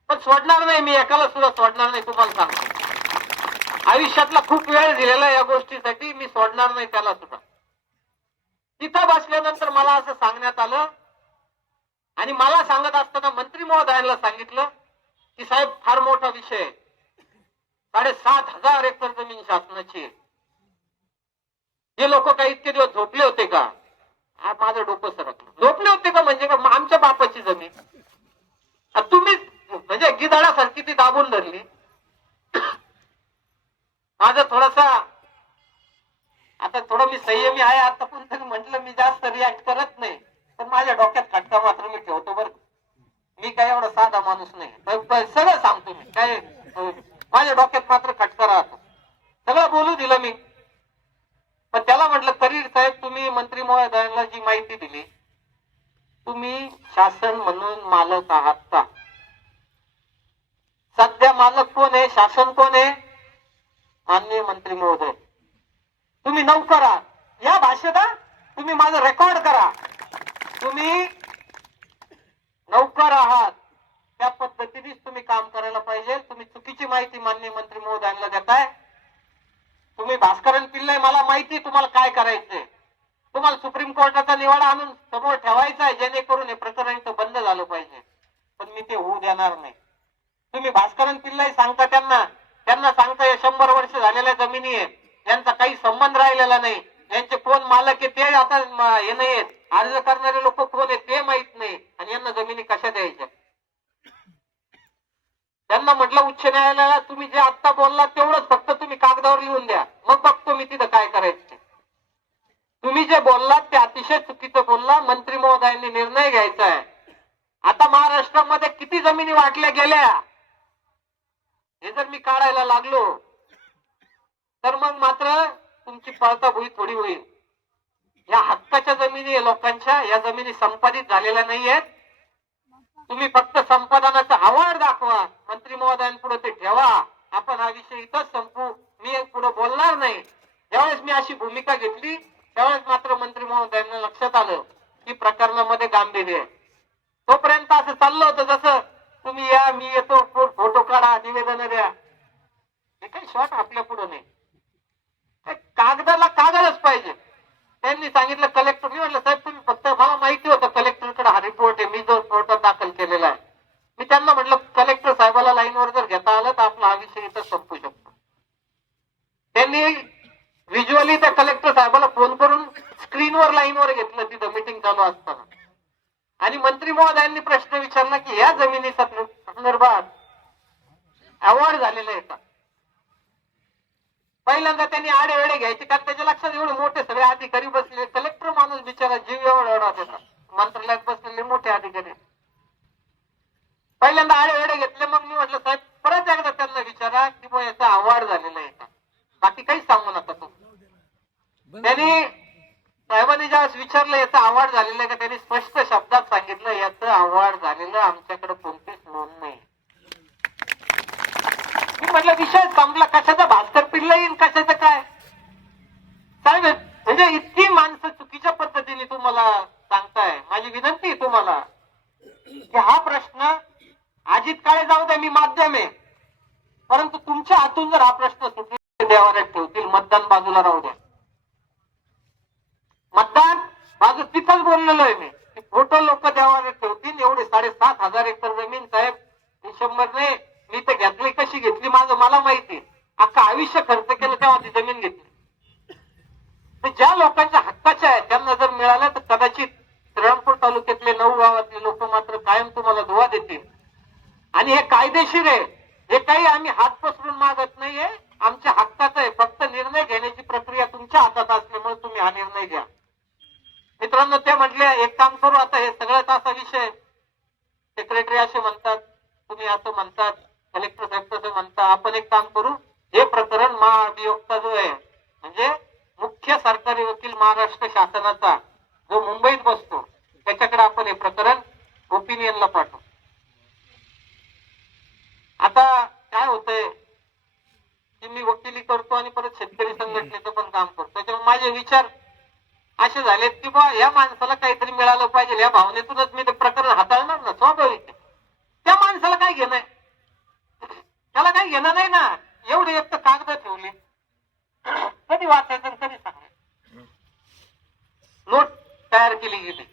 पण सोडणार नाही मी, एकाला सुद्धा सोडणार नाही. तुम्हाला सांगतो, आयुष्यातला खूप वेळ दिलेला या गोष्टीसाठी, मी सोडणार नाही त्याला सुद्धा. तिथं बसल्यानंतर मला असं सांगण्यात आलं, आणि मला सांगत असताना मंत्री महोदयांना सांगितलं की साहेब फार मोठा विषय आहे, 7,500 एकर जमीन शासनाची. हे लोक काही इतके दिवस झोपले होते का? माझं डोकं सरकलं. झोपले होते का म्हणजे का आमच्या बापाची जमीन तुम्ही म्हणजे गिधाडासारखी ती दाबून धरली. माझं थोडासा आता थोडं मी संयमी आहे आता, पण तरी म्हटलं मी जास्त रिॲक्ट करत नाही, पण माझ्या डोक्यात खटका मात्र मी ठेवतो बरं. मी काय एवढा साधा माणूस नाही, सगळं सांगतो मी. काय माझ्या डोक्यात मात्र खटका राहतो, सगळं बोलू दिलं मी. पण त्याला म्हटलं करीर साहेब, तुम्ही मंत्री महोदयांना जी माहिती दिली, तुम्ही शासन म्हणून मालक आहात का? सध्या मालक कोण आहे, शासन कोण आहे? नौकर आहात या भाषेत तुम्ही माझं रेकॉर्ड करा. तुम्ही नौकर आहात त्या पद्धतीनेच तुम्ही काम करायला पाहिजे. तुम्ही चुकीची माहिती माननीय मंत्री महोदयांना देताय. तुम्ही भास्करन पिल्लाय, मला माहिती तुम्हाला काय करायचंय. तुम्हाला सुप्रीम कोर्टाचा निवाडा आणून समोर ठेवायचा आहे जेणेकरून हे प्रकरण इथं बंद झालं पाहिजे. पण मी ते होऊ देणार नाही. तुम्ही भास्करन पिल्लाय सांगता त्यांना सांगता या 100 वर्ष झालेल्या जमिनी आहेत, यांचा काही संबंध राहिलेला नाही. यांचे कोण मालक आहे ते आता हे नाही आहेत, अर्ज करणारे लोक कोण आहेत ते माहित नाही, आणि यांना जमिनी कशा द्यायच्या. त्यांना म्हटलं उच्च न्यायालयाला तुम्ही जे आता बोलला तेवढंच फक्त तुम्ही कागदावर लिहून द्या, मग बघतो मी तिथं काय करायचं. तुम्ही जे बोललात ते अतिशय चुकीचं बोलला. मंत्री महोदयांनी निर्णय घ्यायचा आहे. आता महाराष्ट्रामध्ये किती जमिनी वाटल्या गेल्या हे जर मी काढायला लागलो तर मग मात्र तुमची पळताभुई थोडी होईल. या हक्काच्या जमिनी आहे लोकांच्या, या जमिनी संपादित झालेल्या नाहीयेत. तुम्ही फक्त संपादनाचा आवाड दाखवा, मंत्री महोदयांपुढे ते ठेवा. आपण हा विषय इथंच संपू. मी पुढे बोलणार नाही. ज्यावेळेस मी अशी भूमिका घेतली त्यावेळेस मात्र मंत्री महोदयांना लक्षात आलं की प्रकरणामध्ये गांभीर्य आहे. तोपर्यंत असं चाललं होतं जसं तुम्ही या मी येतो, फोटो काढा, निवेदन द्या. हे काही शॉट आपल्या पुढे नाही. कागदाला कागदच पाहिजे. त्यांनी सांगितलं कलेक्टर, मी म्हटलं साहेब तुम्ही फक्त, मला माहिती होतं कलेक्टरकडे हा रिपोर्ट आहे, मी जो कोर्टात दाखल केलेला आहे. मी त्यांना म्हटलं कलेक्टर साहेबाला लाईनवर जर घेता आलं तर आपला हा विषय इथं संपू शकतो. त्यांनी व्हिज्युअली त्या कलेक्टर साहेबाला फोन करून स्क्रीनवर लाईनवर घेतलं तिथं मीटिंग चालू असताना. आणि मंत्री महोदयांनी प्रश्न विचारला की या जमिनी संदर्भात अवॉर्ड झालेले आहेत. पहिल्यांदा त्यांनी आडेवेडे घ्यायचे कारण त्याच्या लक्षात एवढे मोठे सगळे अधिकारी बसले. कलेक्टर माणूस बिचारा जीव एवढा होता, मंत्रालयात बसलेले मोठे अधिकारी. पहिल्यांदा आडेवेडे घेतले. मग मी म्हटलं साहेब परत एकदा त्यांना विचारा की मग याचा अवॉर्ड झालेला आहे का, बाकी काहीच सांगू नका तुम्ही. त्यांनी साहेबांनी ज्यावेळेस विचारलं याचा अवॉर्ड झालेला आहे का, त्यांनी स्पष्ट शब्दात सांगितलं याचं अवॉर्ड झालेलं आमच्याकडे कोणतीच नोंद नाही. मी म्हटलं विषय संपला, कशाचा भास्कर पिल्ला येईल, कशाचं काय. साहेब म्हणजे इतकी माणसं चुकीच्या पद्धतीने तुम्हाला सांगताय. माझी विनंती आहे तुम्हाला की हा प्रश्न अजित काळे जाऊ द्या, मी माध्यम आहे, परंतु तुमच्या हातून जर हा प्रश्न सुटला देवाऱ्यात ठेवतील. मतदान बाजूला राहू द्या. मतदान बाजू तिथंच बोललेलो आहे मी की फोटो लोक देवाऱ्यात ठेवतील. एवढे 7,500 एकर जमीन साहेब, 100 नाही. मी तर घेतली, कशी घेतली माझं मला माहिती. अख्खा आयुष्य खर्च केलं तेव्हा ती जमीन घेतली. ज्या लोकांच्या हक्काच्या आहे त्यांना जर मिळालं तर कदाचित श्रीरामपूर तालुक्यातले 9 गावातले लोक मात्र कायम तुम्हाला दुवा देतील. आणि हे कायदेशीर आहे. हे काही आम्ही हात पसरून मागत नाहीये, आमच्या हक्काचं आहे. फक्त निर्णय घेण्याची प्रक्रिया तुमच्या हातात असल्यामुळे तुम्ही हा निर्णय घ्या. मित्रांनो ते म्हटले एक काम करू, आता हे सगळ्यात असा विषय, सेक्रेटरी असे म्हणतात, तुम्ही असं म्हणतात, कलेक्टर साहेब तसं म्हणता. आपण एक काम करू, हे प्रकरण महाअभियोक्ता जो आहे म्हणजे मुख्य सरकारी वकील महाराष्ट्र शासनाचा जो मुंबईत बसतो त्याच्याकडे आपण हे प्रकरण ओपिनियनला पाठवू. आता काय होतंय की मी वकिली करतो आणि परत शेतकरी संघटनेचं पण काम करतो. त्याच्यामुळे माझे विचार असे झालेत की बा या माणसाला काहीतरी मिळालं पाहिजे, या भावनेतूनच मी ते प्रकरण हाताळणार ना, स्वाभाविक. त्या माणसाला काय घेणं आहे, त्याला काही घेणं नाही ना. एवढे एक तर कागद ठेवले, कधी वाचायचं आणि कधी सांगायचं. नोट तयार केली गेली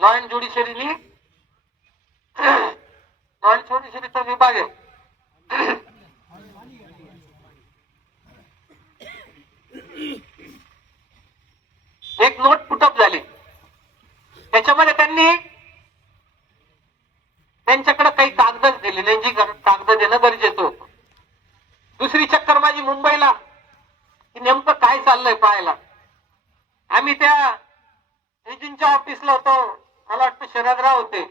लॉ अँड ज्युडिशरीनी, लॉ अँड ज्युडिशरीचा विभाग आहे. एक नोट पुटअप झाली, त्याच्यामध्ये त्यांनी त्यांच्याकडे काही कागदच दिले नाही, जी कागद देणं गरजेचं होतं. दुसरी चक्कर माझी मुंबईला की नेमकं काय चाललंय पाहायला. आम्ही त्या एजंटच्या ऑफिसला होतो, मला वाटतं शरदराव होते,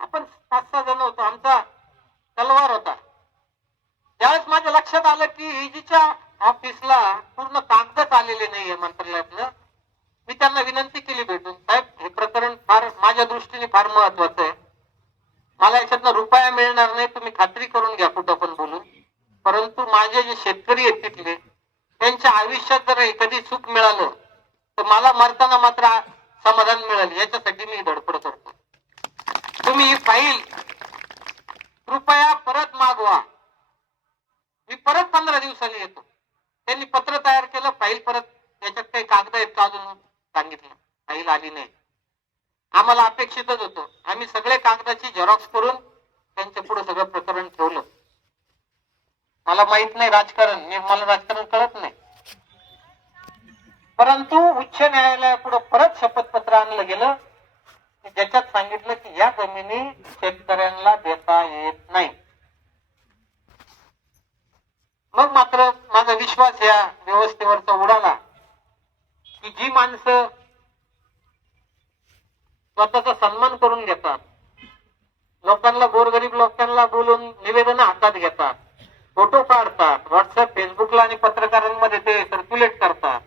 आपण 5-6 जण होतो, आमचा तलवार होता. त्यावेळेस माझ्या लक्षात आलं की एजीच्या ऑफिसला पूर्ण कागदच आलेले नाहीये मंत्रालयातलं. मी त्यांना विनंती केली भेटून, साहेब हे प्रकरण फार माझ्या दृष्टीने फार महत्वाचं आहे, मला याच्यातनं रुपया मिळणार नाही, तुम्ही खात्री करून घ्या कुठं पण बोलून. परंतु माझे जे शेतकरी आहेत तिथले, त्यांच्या आयुष्यात जर कधी सुख मिळालं तर मला मरताना मात्र समाधान मिळेल, याच्यासाठी मी धडपड करतो. तुम्ही ही फाईल कृपया परत मागवा. मी परत 15 दिवसांनी येतो. त्यांनी पत्र तयार केलं, फाईल परत, त्याच्यात काही कागद आहेत का अजून सांगितलं, फाईल आली नाही. आम्हाला अपेक्षितच होतं. आम्ही सगळे कागदाची झेरॉक्स करून त्यांच्या पुढे सगळं प्रकरण ठेवलं. मला माहित नाही राजकारण, मला राजकारण कळत नाही, परंतु उच्च न्यायालयापुढे परत शपथपत्र आणलं गेलं, ज्याच्यात सांगितलं की या जमिनी शेतकऱ्यांना देता येत नाही. मग मात्र माझा विश्वास या व्यवस्थेवरचा उडाला की जी माणसं स्वतःचा सन्मान करून घेतात, लोकांना, गोरगरीब लोकांना बोलून निवेदन हातात घेतात, फोटो काढतात, व्हॉट्सअप, फेसबुकला आणि पत्रकारांमध्ये ते सर्क्युलेट करतात,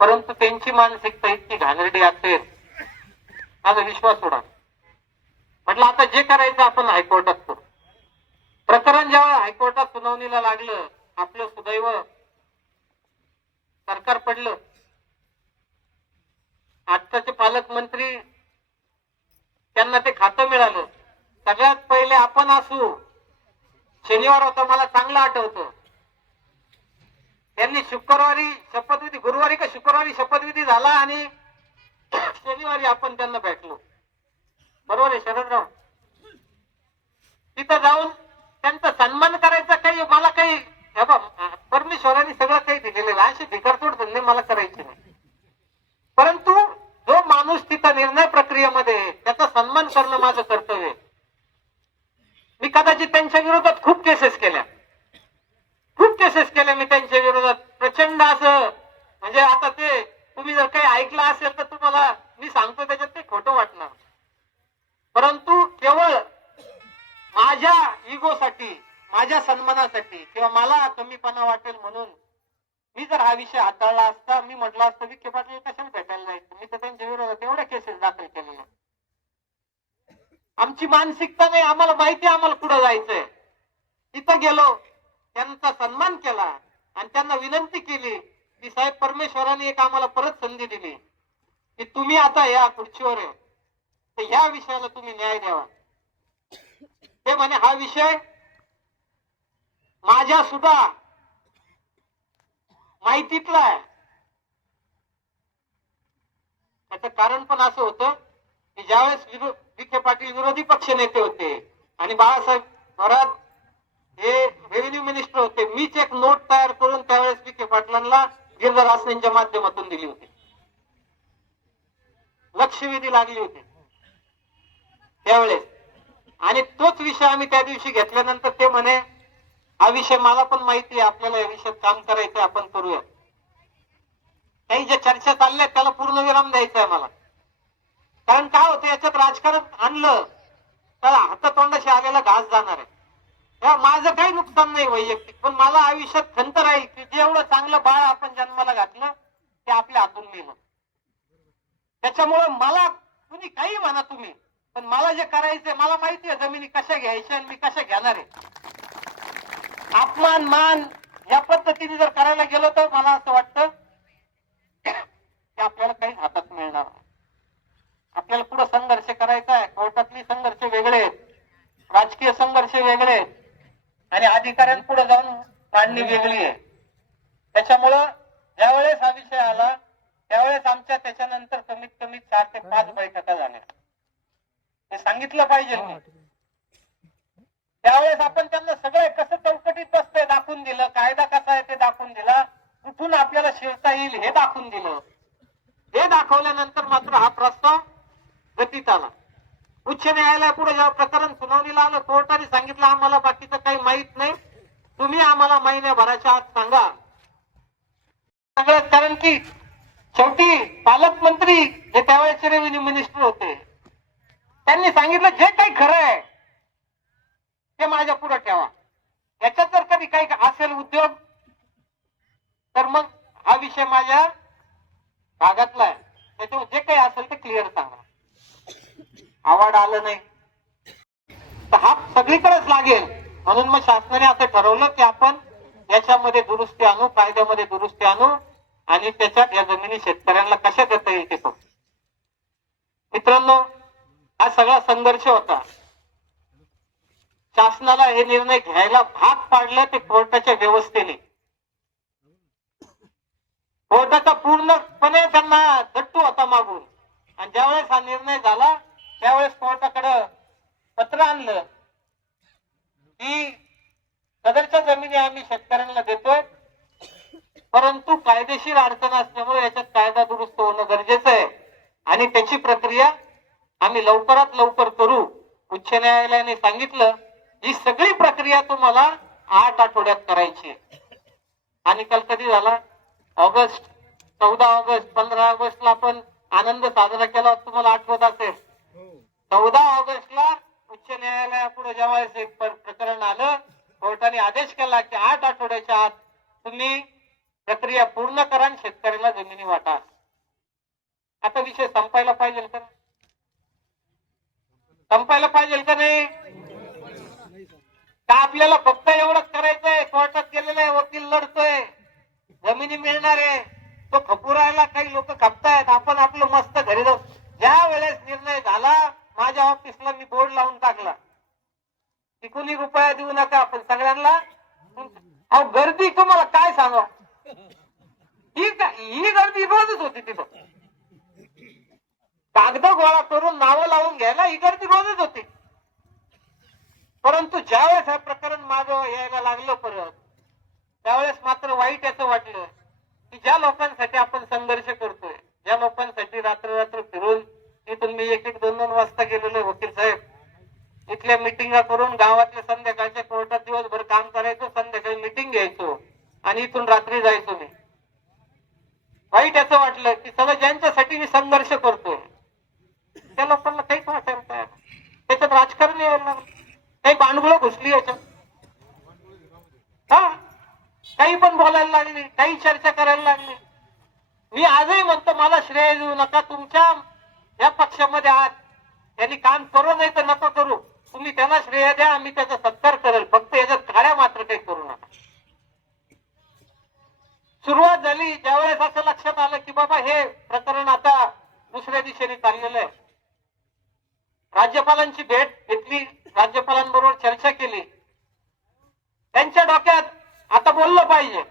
परंतु त्यांची मानसिकता इतकी घाणेरडी असेल, माझा विश्वास उडाला. म्हटलं आता जे करायचं आपण हायकोर्टात करू. प्रकरण जेव्हा हायकोर्टात सुनावणीला लागलं, आपलं सुदैव सरकार पडलं. आत्ताचे पालकमंत्री, त्यांना ते खातं मिळालं. सगळ्यात पहिले आपण असू, शनिवार होता, मला चांगलं आठवतं, त्यांनी शुक्रवारी शपथविधी, गुरुवारी का शुक्रवारी शपथविधी झाला आणि शनिवारी आपण त्यांना भेटलो. बरोबर आहे शरदराव? तिथं जाऊन त्यांचा सन्मान करायचा, काही मला काही परमेश्वरांनी सगळं काही दिलेलं, अशी भिकारचोट धंदे मला करायचे नाही. परंतु जो माणूस तिथं निर्णय प्रक्रियेमध्ये, त्याचा सन्मान करणं माझं कर्तव्य आहे. मी कदाचित त्यांच्या विरोधात खूप केसेस केल्या मी त्यांच्या विरोधात, प्रचंड असं, म्हणजे आता ते तुम्ही जर काही ऐकलं असेल तर तुम्हाला मी सांगतो त्याच्यात ते खोटं वाटणार, परंतु केवळ माझ्या इगोसाठी, माझ्या सन्मानासाठी, किंवा मला कमीपणा वाटेल म्हणून मी जर हा विषय हाताळला असता, मी म्हटलं असतं विखे पाटील कशाला भेटायला जायचं, मी तर त्यांच्या विरोधात एवढ्या केसेस दाखल केलेल्या. आमची मानसिकता नाही, आम्हाला माहिती आम्हाला पुढे जायचंय. तिथं गेलो, त्यांचा सन्मान केला आणि त्यांना विनंती केली की साहेब, परमेश्वराने एक आम्हाला परत संधी दिली की तुम्ही आता या खुर्चीवर आहे, तर ह्या विषयाला तुम्ही न्याय द्यावा. ते म्हणे हा विषय माझ्या सुद्धा माहितीतला आहे. त्याचं कारण पण असं होतं की ज्यावेळेस विखे पाटील विरोधी पक्ष नेते होते आणि बाळासाहेब थोरात हे रेव्हेन्यू मिनिस्टर होते, मीच एक नोट तयार करून त्यावेळेस विखे पाटलांना गिरधर आसनेंच्या माध्यमातून दिली होती. लक्षवेधी लागली होती त्यावेळेस, आणि तोच विषय आम्ही त्या दिवशी घेतल्यानंतर ते म्हणे हा विषय मला पण माहिती आहे, आपल्याला या विषयात काम करायचं, आपण करूया. काही ज्या चर्चा चालल्या त्याला पूर्णविराम द्यायचा आहे मला. कारण काय होतं, याच्यात राजकारण आणलं तर हातातोंडाशी आलेला घास जाणार आहे. माझं काही नुकसान नाही वैयक्तिक, पण मला आयुष्यात खंत राहील की जेवढं चांगलं बाळ आपण जन्माला घातलं ते आपल्या हातून नेलं. त्याच्यामुळं मला तुम्ही काही म्हणा तुम्ही, पण मला जे करायचंय, मला माहिती आहे जमिनी कशा घ्यायच्या आणि मी कशा घेणार आहे. अपमान, मान या पद्धतीने जर करायला गेलो तर मला असं वाटतं की आपल्याला काही हातात मिळणार नाही. आपल्याला पुढे संघर्ष करायचा आहे. कोर्टातली संघर्ष वेगळे आहेत, राजकीय संघर्ष वेगळे आहेत, आणि अधिकाऱ्यांपुढे जाऊन मांडणी वेगळी आहे. त्याच्यामुळं ज्यावेळेस हा विषय आला त्यावेळेस आमच्या त्याच्यानंतर कमीत कमी 4 ते 5 बैठका झाल्या. हे सांगितलं पाहिजे. त्यावेळेस आपण त्यांना सगळे कसं चौकटीत बसतंय दाखवून दिलं, कायदा कसा आहे ते दाखवून दिला, कुठून आपल्याला शिरता येईल हे दाखवून दिलं. हे दाखवल्यानंतर मात्र हा प्रस्ताव गतीत आला. उच्च न्यायालयापुढे जेव्हा प्रकरण सुनावणीला आलं, कोर्टाने सांगितलं आम्हाला बाकीचं काही माहित नाही, तुम्ही आम्हाला महिन्याभराच्या आत सांगा सगळं. कारण की शेवटी पालकमंत्री जे त्यावेळेचे रेव्हेन्यू मिनिस्टर होते, त्यांनी सांगितलं जे काही खरं आहे ते माझ्या पुढे ठेवा. याच्यात जर कधी काही असेल उद्योग तर मग हा विषय माझ्या भागातला आहे, त्याच्यामुळे जे काही असेल ते क्लिअर सांगा. आवड आलं नाही तर हा सगळीकडेच लागेल. म्हणून मग शासनाने असं ठरवलं की आपण याच्यामध्ये दुरुस्ती आणू, कायद्यामध्ये दुरुस्ती आणू आणि त्याच्यात या जमिनी शेतकऱ्यांना कशा देता येईल ते पाहू. मित्रांनो, हा सगळा संघर्ष होता. शासनाला हे निर्णय घ्यायला भाग पाडलं ते कोर्टाच्या व्यवस्थेने. कोर्टाचा पूर्णपणे त्यांना दट्टू होता मागून. आणि ज्यावेळेस हा निर्णय झाला त्यावेळेस कोर्टाकडे पत्र आणलं की सदरच्या जमिनी आम्ही शेतकऱ्यांना देतोय, परंतु कायदेशीर अडचण असल्यामुळे याच्यात कायदा दुरुस्त होणं गरजेचं आहे आणि त्याची प्रक्रिया आम्ही लवकरात लवकर करू. उच्च न्यायालयाने सांगितलं ही सगळी प्रक्रिया तुम्हाला 8 आठवड्यात करायची. आणि काल कधी झाला? ऑगस्ट, 14 ऑगस्ट, 15 ऑगस्टला आपण आनंद साजरा केला, तुम्हाला आठवत असेल. 14 ऑगस्टला उच्च न्यायालयापुढे जेव्हा एक प्रकरण आलं, कोर्टाने आदेश केला की 8 आठवड्याच्या आत तुम्ही प्रक्रिया पूर्ण करा आणि शेतकऱ्याला जमिनी वाटा. आता विषय संपायला पाहिजे का? संपायला पाहिजे का नाही? का आपल्याला फक्त एवढंच करायचंय? कोर्टात गेलेलं आहे, वकील लढतोय, जमिनी मिळणार आहे, तो खपुरायला काही लोक खपतायत, आपण आपलं मस्त घरी जाऊ. ज्या वेळेस निर्णय झाला माझ्या ऑफिसला मी बोर्ड लावून टाकला की कुणी रुपया देऊ नका, आपण सगळ्यांना. अहो गर्दी तुम्हाला काय सांगा, ही गर्दी रोजच होती तिथं. कागद गोळा करून नावं लावून घ्यायला ही गर्दी रोजच होती. परंतु ज्यावेळेस हे प्रकरण मागं यायला लागलं परत, त्यावेळेस मात्र वाईट याचं वाटलं की ज्या लोकांसाठी आपण संघर्ष करतोय, ज्या लोकांसाठी रात्र रात्र फिरून इथून मी 1-1, 2-2 वाजता गेलेलो वकील साहेब, इथल्या मिटिंगा करून गावातल्या संध्याकाळच्या कोर्टात दिवसभर काम करायचो, संध्याकाळी मिटिंग घ्यायचो आणि इथून रात्री जायचो मी. वाईट याचं वाटलं की सगळं ज्यांच्यासाठी मी संघर्ष करतोय त्या लोकांना काहीच वाटायला तयार, त्याच्यात राजकारण यायला लागलं, काही भांडवलं घुसली याच्यात, हा काही पण बोलायला लागली, काही चर्चा करायला लागली. मी आजही म्हणतो मला श्रेय देऊ नका, तुमच्या या पक्षामध्ये आहात, त्यांनी काम करू नाही तर नको करू, तुम्ही त्यांना श्रेय द्या, आम्ही त्याचा सत्कार करेल, फक्त याच्यात काळ्या मात्र काही करू नका. सुरुवात झाली ज्यावेळेस असं लक्षात आलं की बाबा हे प्रकरण आता दुसऱ्या दिशेने चाललेलं आहे. राज्यपालांची भेट घेतली, राज्यपालांबरोबर चर्चा केली. त्यांच्या डोक्यात आता बोललं पाहिजे,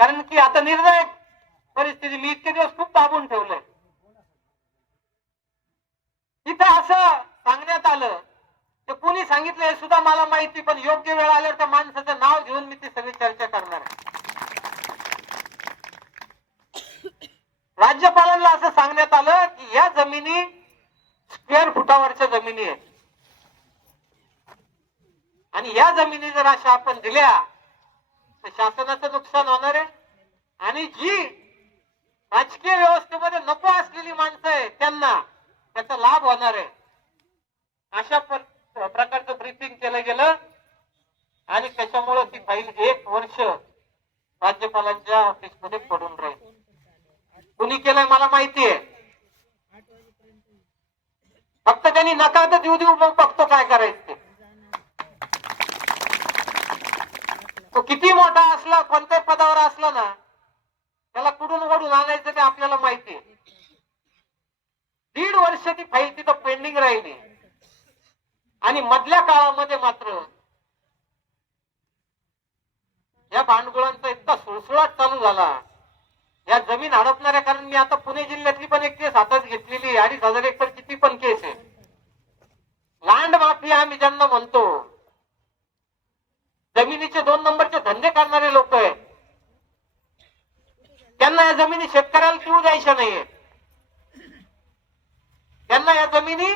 कारण की आता निर्णायक परिस्थिती. मी इतके दिवस खूप दाबून ठेवलंय. इथं असं सांगण्यात आलं ते कुणी सांगितलं हे सुद्धा मला माहिती, पण योग्य वेळ आल्यावर त्या माणसाचं नाव घेऊन मी ती सगळी चर्चा करणार आहे. राज्यपालांना असं सांगण्यात आलं की या जमिनी स्क्वेअर फुटावरच्या जमिनी आहेत आणि या जमिनी जर अशा आपण दिल्या तर शासनाचं नुकसान होणार आहे आणि जी राजकीय व्यवस्थेमध्ये नको असलेली माणसं आहे त्यांना त्याचा लाभ होणार आहे. अशा प्रकारचं ब्रीफिंग केलं गेलं आणि त्याच्यामुळे ती फाईल 1 वर्ष राज्यपालांच्या ऑफिसमध्ये पडून राहील. कुणी केलंय मला माहितीये, फक्त त्यांनी नकार तर देऊ मग बघतो काय करायचं. तो किती मोठा असला, कोणत्याही पदावर असला ना, त्याला कुठून ओढून आणायचं ते आपल्याला माहितीये. 1.5 वर्ष ती फाईल तिथं पेंडिंग राहिली आणि मधल्या काळामध्ये मात्र या भांडगुळांचा इतका सुळसुळाट चालू झाला. या जमीन हडपणाऱ्या, कारण मी आता पुणे जिल्ह्यातली पण एक केस हातात घेतलेली, 2,500 एकरची ती पण केस आहे. लँड माफिया आम्ही ज्यांना म्हणतो, जमिनीचे 2 नंबरचे धंदे करणारे लोक आहेत, त्यांना या जमिनी शेतकऱ्याला देऊ द्यायच्या नाहीये. त्यांना या जमिनी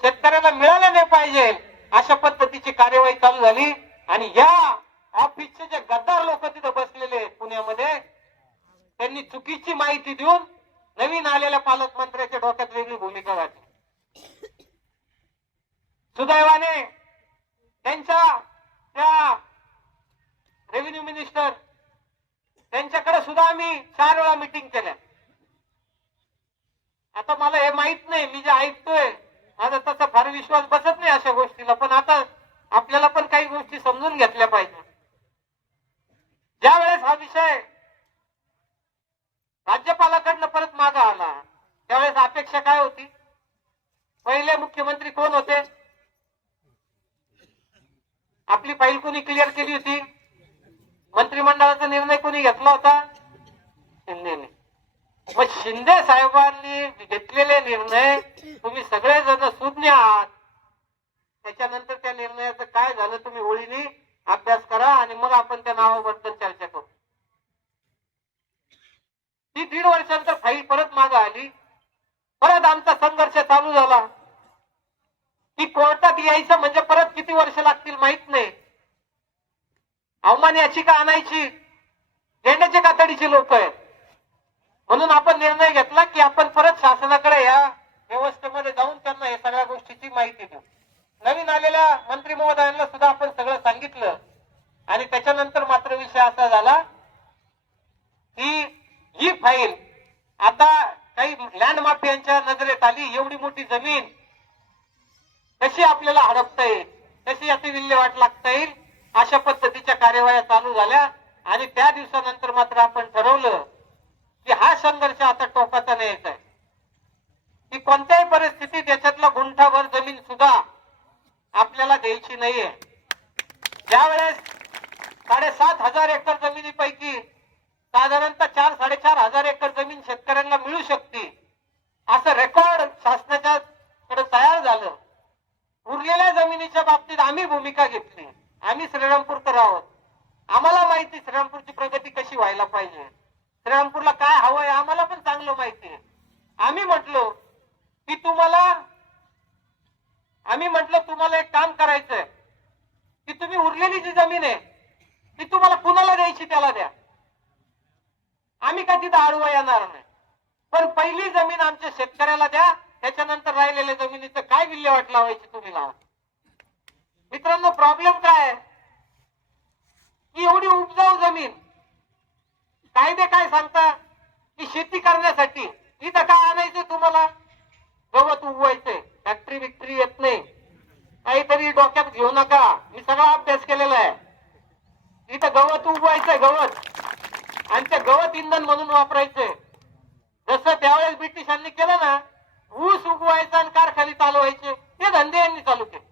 शेतकऱ्याला मिळाल्या नाही पाहिजे, अशा पद्धतीची कार्यवाही चालू झाली. आणि या ऑफिसचे जे गद्दार लोक तिथे बसलेले आहेत पुण्यामध्ये, त्यांनी चुकीची माहिती देऊन नवीन आलेल्या पालकमंत्र्याच्या डोक्यात वेगळी भूमिका घातली. सुदैवाने त्यांच्या त्या रेव्हेन्यू मिनिस्टर त्यांच्याकडे सुद्धा आम्ही 4 वेळा मीटिंग केल्या. आता मला हे माहित नाही, मी जे ऐकतोय माझा तसा फार विश्वास बसत नाही अशा गोष्टीला, पण आता आपल्याला पण काही गोष्टी मुख्यमंत्री कोण होते? आपली फाईल कोणी क्लिअर केली होती? मंत्रिमंडळाचा निर्णय कोणी घेतला होता? शिंदेने. मग शिंदे साहेबांनी घेतलेले निर्णय तुम्ही सगळेजण सुज्ञ आहात. त्याच्यानंतर त्या निर्णयाचं काय झालं तुम्ही ओळीने अभ्यास करा आणि मग आपण त्या नावाबद्दल चर्चा करू. ती 1.5 वर्षानंतर फाईल परत मागे आली. परत आमचा संघर्ष चालू झाला की कोर्टात यायचं म्हणजे परत किती वर्ष लागतील माहित नाही. अवमान याचिका आणायची, गेंड्याच्या कातडीचे लोक आहेत. म्हणून आपण निर्णय घेतला की आपण परत शासनाकडे या व्यवस्थेमध्ये जाऊन त्यांना या सगळ्या गोष्टीची माहिती देऊ. नवीन आलेल्या मंत्री महोदयांना सुद्धा आपण सगळं सांगितलं. आणि त्याच्यानंतर मात्र विषय असा झाला की ही फाईल आता काही लँड माफियांच्या नजरेत आली. एवढी मोठी जमीन कशी आपल्याला हडपता येईल, कशी याची विल्हेवाट लागता येईल, अशा पद्धतीच्या कार्यवाह्या चालू झाल्या. आणि त्या दिवसानंतर मात्र आपण ठरवलं की हा संघर्ष आता टोकाचा न्यायचा आहे की कोणत्याही परिस्थितीत याच्यातला गुंठाभर जमीन सुद्धा आपल्याला द्यायची नाहीये. ज्यावेळेस 7,500 एकर जमिनीपैकी साधारणतः 4-4.5 एकर जमीन शेतकऱ्यांना मिळू शकते असं रेकॉर्ड शासनाच्या कडे तयार झालं. उरलेल्या जमिनीच्या बाबतीत आम्ही भूमिका घेतली. आम्ही श्रीरामपूरकर आहोत. आम्हाला माहिती श्रीरामपूरची प्रगती कशी व्हायला पाहिजे, श्रीरामपूरला काय हवंय आम्हाला पण चांगलं माहिती आहे. आम्ही म्हटलो तुम्हाला एक काम करायचंय की तुम्ही उरलेली जी जमीन आहे ती तुम्हाला कुणाला द्यायची त्याला द्या. आम्ही का तिथं आडवा येणार नाही, पण पहिली जमीन आमच्या शेतकऱ्याला द्या. त्याच्यानंतर राहिलेल्या जमिनीचं काय विल्हेवाट लावायची तुम्ही लावा. मित्रांनो, प्रॉब्लेम काय आहे की एवढी उपजाऊ जमीन, कायदे काय सांगता की शेती करण्यासाठी इथं काय आणायचं तुम्हाला? गवत उगवायचंय. फॅक्टरी विक्टरी येत नाही, काहीतरी डोक्यात घेऊ नका. मी सगळा अभ्यास केलेला आहे. इथं गवत उगवायचंय, गवत, आणि ते गवत इंधन म्हणून वापरायचंय. जसं त्यावेळेस ब्रिटिशांनी केलं ना, ऊस उगवायचा आणि कारखाने चालवायचे, ते धंदे यांनी चालू केले.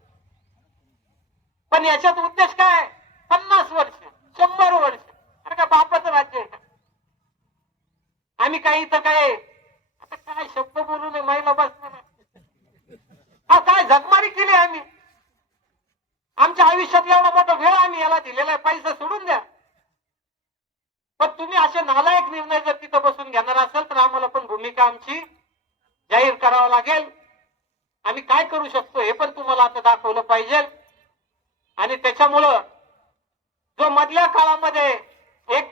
पण याच्यात उद्देश काय? 50 वर्ष, 100 वर्ष. अरे का बापाचं राज्य आहे का? आम्ही काही इथं आता काय शब्द बोलू नये, महिला बसणार हा काय झकमारी केली आम्ही. आमच्या आयुष्यातला एवढा मोठा वेळ आम्ही याला दिलेला आहे. पैसा सोडून द्या. पण तुम्ही असे नालायक निर्णय जर तिथं बसून घेणार असाल तर आम्हाला पण भूमिका आमची जाहीर करावं लागेल. आम्ही काय करू शकतो हे पण तुम्हाला आता दाखवलं पाहिजे. आणि त्याच्यामुळं जो मधल्या काळामध्ये एक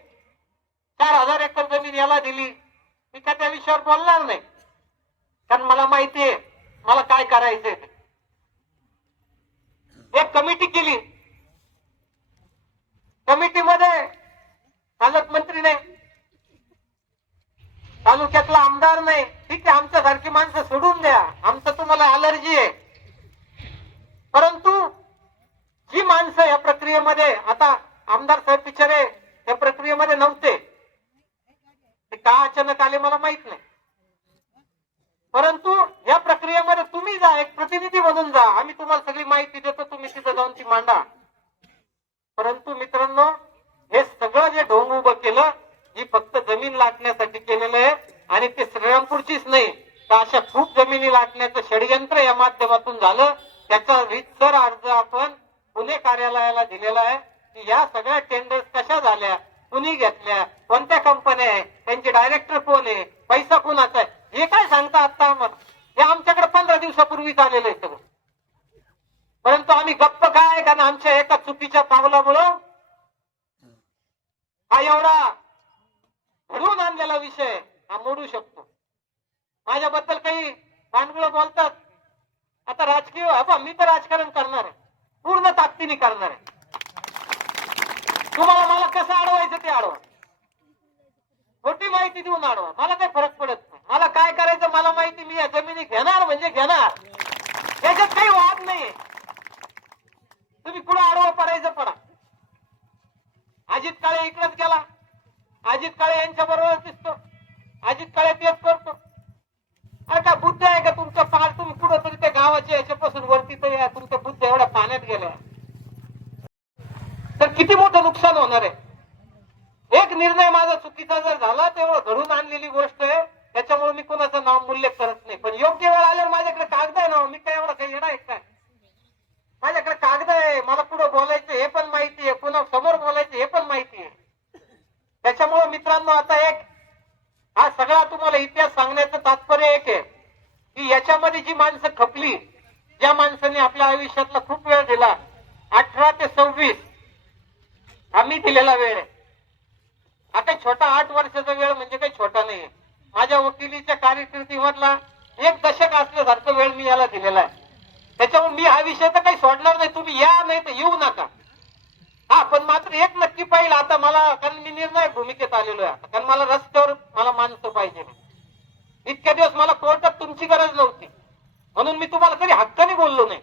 4,000 एकर जमीन याला दिली, मी काय त्या विषयावर बोलणार नाही, कारण मला माहिती आहे मला काय करायचंय. एक कमिटी केली. कमिटीमध्ये पालकमंत्री नाही, तालुक्यातला आमदार नाही. ठीक आहे, आमच्यासारखी माणसं सोडून द्या, आमचं तुम्हाला अलर्जी आहे. परंतु जी माणसं या प्रक्रियेमध्ये, आता आमदार साहेब बिचारे या प्रक्रियेमध्ये नव्हते, ते का अचानक आले मला माहित नाही. परंतु या प्रक्रियेमध्ये तुम्ही जा, एक प्रतिनिधी बनून जा. आम्ही तुम्हाला सगळी माहिती देतो, तुम्ही तिथं जाऊन ती मांडा. परंतु मित्रांनो, हे सगळं जे ढोंग उभं केलं, ही फक्त जमीन लाटण्यासाठी केलेलं आहे. आणि ते श्रीरामपूरचीच नाही तर अशा खूप जमिनी लाटण्याचं षडयंत्र या माध्यमातून झालं. त्याचा रीतसर अर्ज आपण पुणे कार्यालयाला दिलेला आहे की या सगळ्या टेंडर्स कशा झाल्या, कुणी घेतल्या, कोणत्या कंपन्या आहे, त्यांचे डायरेक्टर कोण आहे, पैसा कोणाचा आहे, हे काय सांगता आता आम्हाला. हे आमच्याकडे 15 दिवसापूर्वीच आलेलं आहे सगळं. परंतु आम्ही गप्प काय, कारण आमच्या एका चुकीच्या पावलामुळं हा एवढा घडवून आणलेला विषय हा मोडू शकतो. माझ्याबद्दल काही भांडगुळं बोलतात. आता राजकीय, मी तर राजकारण करणार आहे, पूर्ण ताकदीने करणार आहे. तुम्हाला मला कसं अडवायचं ते अडवा, खोटी माहिती देऊन अडवा, मला काही फरक पडत नाही. मला काय करायचं मला माहिती. मी या जमिनी घेणार म्हणजे घेणार, याच्यात काही वाद नाही. तुम्ही कुठं आडवा पडायचं पडा. अजित काळे इकडेच गेला, अजित काळे यांच्या बरोबर दिसतो, अजित काळे तेच करतो. अरे का बुद्ध आहे का तुमचं पार तुम्ही कुठं तरी त्या गावाच्या याच्यापासून वरती तरी या तुमच्या बुद्ध एवढ्या पाण्यात गेल्या तर किती मोठं नुकसान होणार आहे. एक निर्णय माझा चुकीचा जर झाला तेवढं घडून आणलेली गोष्ट आहे, त्याच्यामुळे मी कोणाचं नाव उल्लेख करत नाही. पण योग्य वेळ आल्यावर माझ्याकडे कागद आहे ना, मी काय एवढा काही येणार आहे काय, माझ्याकडे कागद आहे, मला पुढे बोलायचं हे पण माहिती आहे, पुन्हा समोर बोलायचं हे पण माहिती आहे. त्याच्यामुळे मित्रांनो आता एक हा सगळा तुम्हाला इतिहास सांगण्याचं तात्पर्य एक आहे की याच्यामध्ये जी माणसं खपली, ज्या माणसांनी आपल्या आयुष्यातला खूप वेळ दिला, 18 ते 26 आम्ही दिलेला वेळ आहे. हा काही छोटा 8 वर्षाचा वेळ म्हणजे काही छोटा नाही. माझ्या वकिलीच्या कारकिर्दीमधला 1 दशक असल्यासारखं वेळ मी याला दिलेला आहे. त्याच्यामुळे मी हा विषय तर काही सोडणार नाही. तुम्ही या नाही तर येऊ नका. हा पण मात्र एक नक्की पाहिजे आता मला, कारण मी निर्णायक भूमिकेत आलेलो आहे. कारण मला रस्त्यावर मला माणसं पाहिजे. इतक्या दिवस मला कोर्टात तुमची गरज नव्हती म्हणून मी तुम्हाला कधी हक्काने बोललो नाही.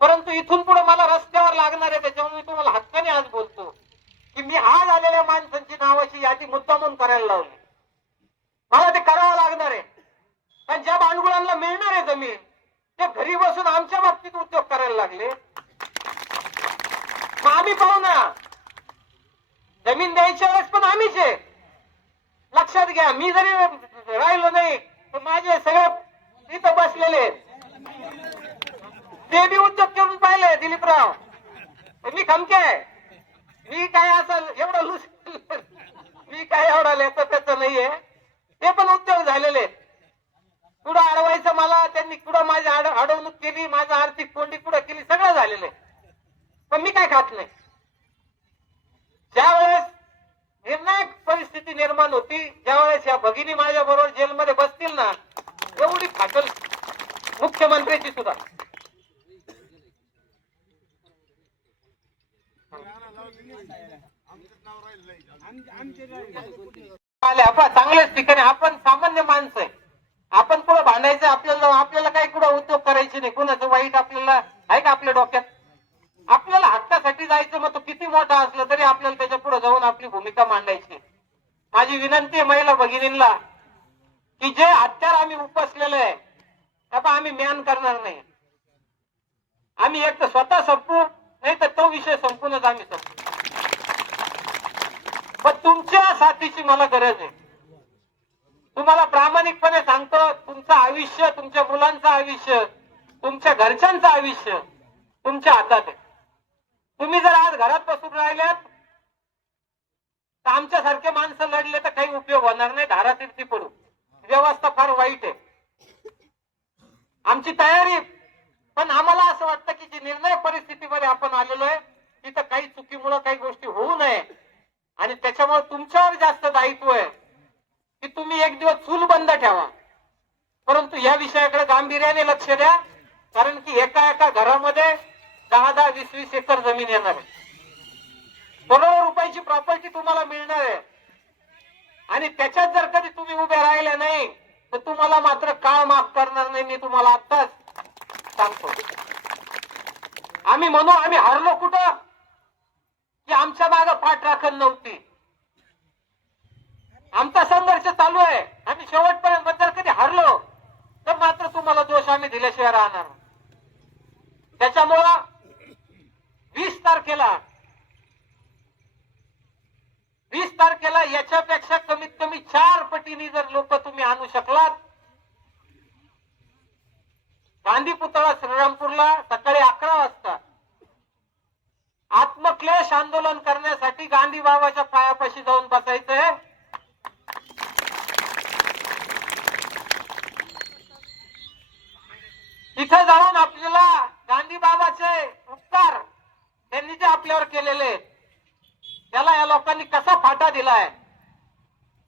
परंतु इथून पुढे मला रस्त्यावर लागणार आहे, त्याच्यामुळे मी तुम्हाला हक्काने आज बोलतो की मी आज आलेल्या माणसांची नावाची यादी मुद्दामून करायला लावली. मला ते करावं लागणार आहे. पण ज्या भांडवलांना मिळणार आहे जमीन ते घरी बसून आमच्या बाबतीत उद्योग करायला लागले. मग आम्ही पाहू ना, जमीन द्यायच्या वेळेस पण आम्हीच आहे. लक्षात घ्या, मी जरी राहिलो नाही तर माझे सगळे इथं बसलेले ते बी उद्योग करून पाहिले. दिलीपराव मी खमके आहे, मी काय असं एवढं लुस मी काय एवढा लेतो त्याचं नाहीये. ते पण उद्योग झालेले. कुठं अडवायचं मला त्यांनी, कुठं माझी अडवणूक केली, माझं आर्थिक कोंडी कुठं केली, सगळं झालेलं आहे. पण मी काय खात नाही. ज्या वेळेस निर्णायक परिस्थिती निर्माण होती, ज्यावेळेस या भगिनी माझ्या बरोबर जेलमध्ये बसतील ना, एवढी फाटल मुख्यमंत्र्याची सुद्धा. चांगल्याच ठिकाणी आपण सामान्य माणसं आहे. आपण कुठं भांडायचं, आपल्याला काही कुठं उद्योग करायचे नाही. कुणाचं वाईट आपल्याला आहे का आपल्या डोक्यात? आपल्याला हक्कासाठी जायचं, मग तो किती मोठा असला तरी आपल्याला त्याच्या पुढे जाऊन आपली भूमिका मांडायची. माझी विनंती आहे महिला भगिनींना की जे हत्यार आम्ही उपसलेलं आहे त्याचा आम्ही म्यान करणार नाही. आम्ही एक तर स्वतः संपू, नाही तर तो विषय संपूनच आम्ही संपू. पण तुमच्या साथीची मला गरज आहे. तुम्हाला प्रामाणिकपणे सांगतो, तुमचं आयुष्य, तुमच्या मुलांचं आयुष्य, तुमच्या घरच्यांचं आयुष्य तुमच्या हातात आहे. तुम्ही जर आज घरात बसून राहिल्यात तर आमच्यासारखे माणसं लढले तर काही उपयोग होणार नाही. धारातीर्थी पडू. व्यवस्था फार वाईट आहे. आमची तयारी, पण आम्हाला असं वाटतं की जी निर्णय परिस्थितीमध्ये आपण आलेलो आहे तिथं काही चुकीमुळे काही गोष्टी होऊ नये आणि त्याच्यामुळे तुमच्यावर जास्त दायित्व आहे की तुम्ही एक दिवस चूल बंद ठेवा. परंतु या विषयाकडे गांभीर्याने लक्ष द्या, कारण की एका एका घरामध्ये 10-10, 20-20 एकर जमीन येणार आहे. करोडो रुपयाची प्रॉपर्टी तुम्हाला मिळणार आहे आणि त्याच्यात जर कधी तुम्ही उभे राहिले नाही तर तुम्हाला मात्र काळ माफ करणार नाही. मी तुम्हाला आत्ताच सांगतो. आम्ही म्हणू आम्ही हारलो कुठं, की आमच्या मागे पाठ राखत नव्हती. आमचा संघर्ष चालू आहे. आम्ही शेवटपर्यंत जर कधी हारलो तर मात्र तुम्हाला दोष आम्ही दिल्याशिवाय राहणार. त्याच्यामुळं 20 तारखेला याच्यापेक्षा कमीत कमी 4 पटीने जर लोक तुम्ही आणू शकलात, गांधी पुतळा श्रीरामपूरला सकाळी 11 वाजता आत्मक्लेश आंदोलन करण्यासाठी गांधी बाबाच्या पायापाशी जाऊन बसायचंय. तिथे जाऊन आपल्याला गांधी बाबाचे उपकार त्यांनी जे आपल्यावर केलेले त्याला या लोकांनी कसा फाटा दिलाय,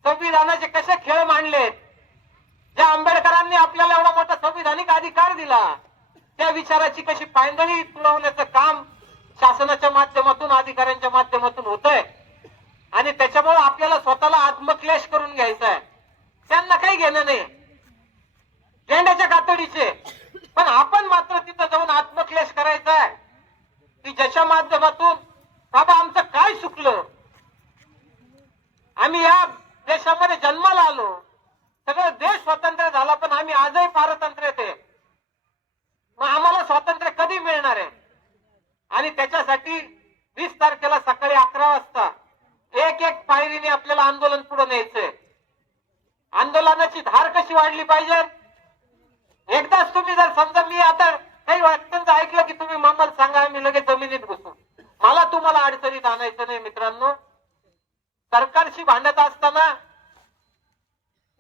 संविधानाचे कसे खेळ मांडलेत, ज्या आंबेडकरांनी आपल्याला एवढा मोठा संविधानिक अधिकार दिला त्या विचाराची कशी पायंदळी तुडवण्याचं काम शासनाच्या माध्यमातून, अधिकाऱ्यांच्या माध्यमातून होतंय. आणि त्याच्यामुळे आपल्याला स्वतःला आत्मक्लेश करून घ्यायचा आहे. त्यांना काही घेणं नाही गेंड्याच्या कातडीचे, पण आपण मात्र तिथं जाऊन आत्मक्लेश करायचा आहे की ज्याच्या माध्यमातून बाबा आमचं काय चुकलं, आम्ही या देशामध्ये जन्माला आलो, सगळं देश स्वतंत्र झाला पण आम्ही आम्ही आजही पारतंत्र्यात आहे. मग आम्हाला स्वातंत्र्य कधी मिळणार आहे? आणि त्याच्यासाठी 20 तारखेला सकाळी 11 वाजता एक एक पायरीने आपल्याला आंदोलन पुढे न्यायचंय. आंदोलनाची धार कशी वाढली पाहिजे? एकदाच तुम्ही जर समजा मी आता काही वाक्यांचं ऐकलं की तुम्ही मम्हाला सांगा आम्ही लगेच जमिनीत घुसू. मला तुम्हाला अडचणीत आणायचं नाही मित्रांनो. सरकारशी भांडत असताना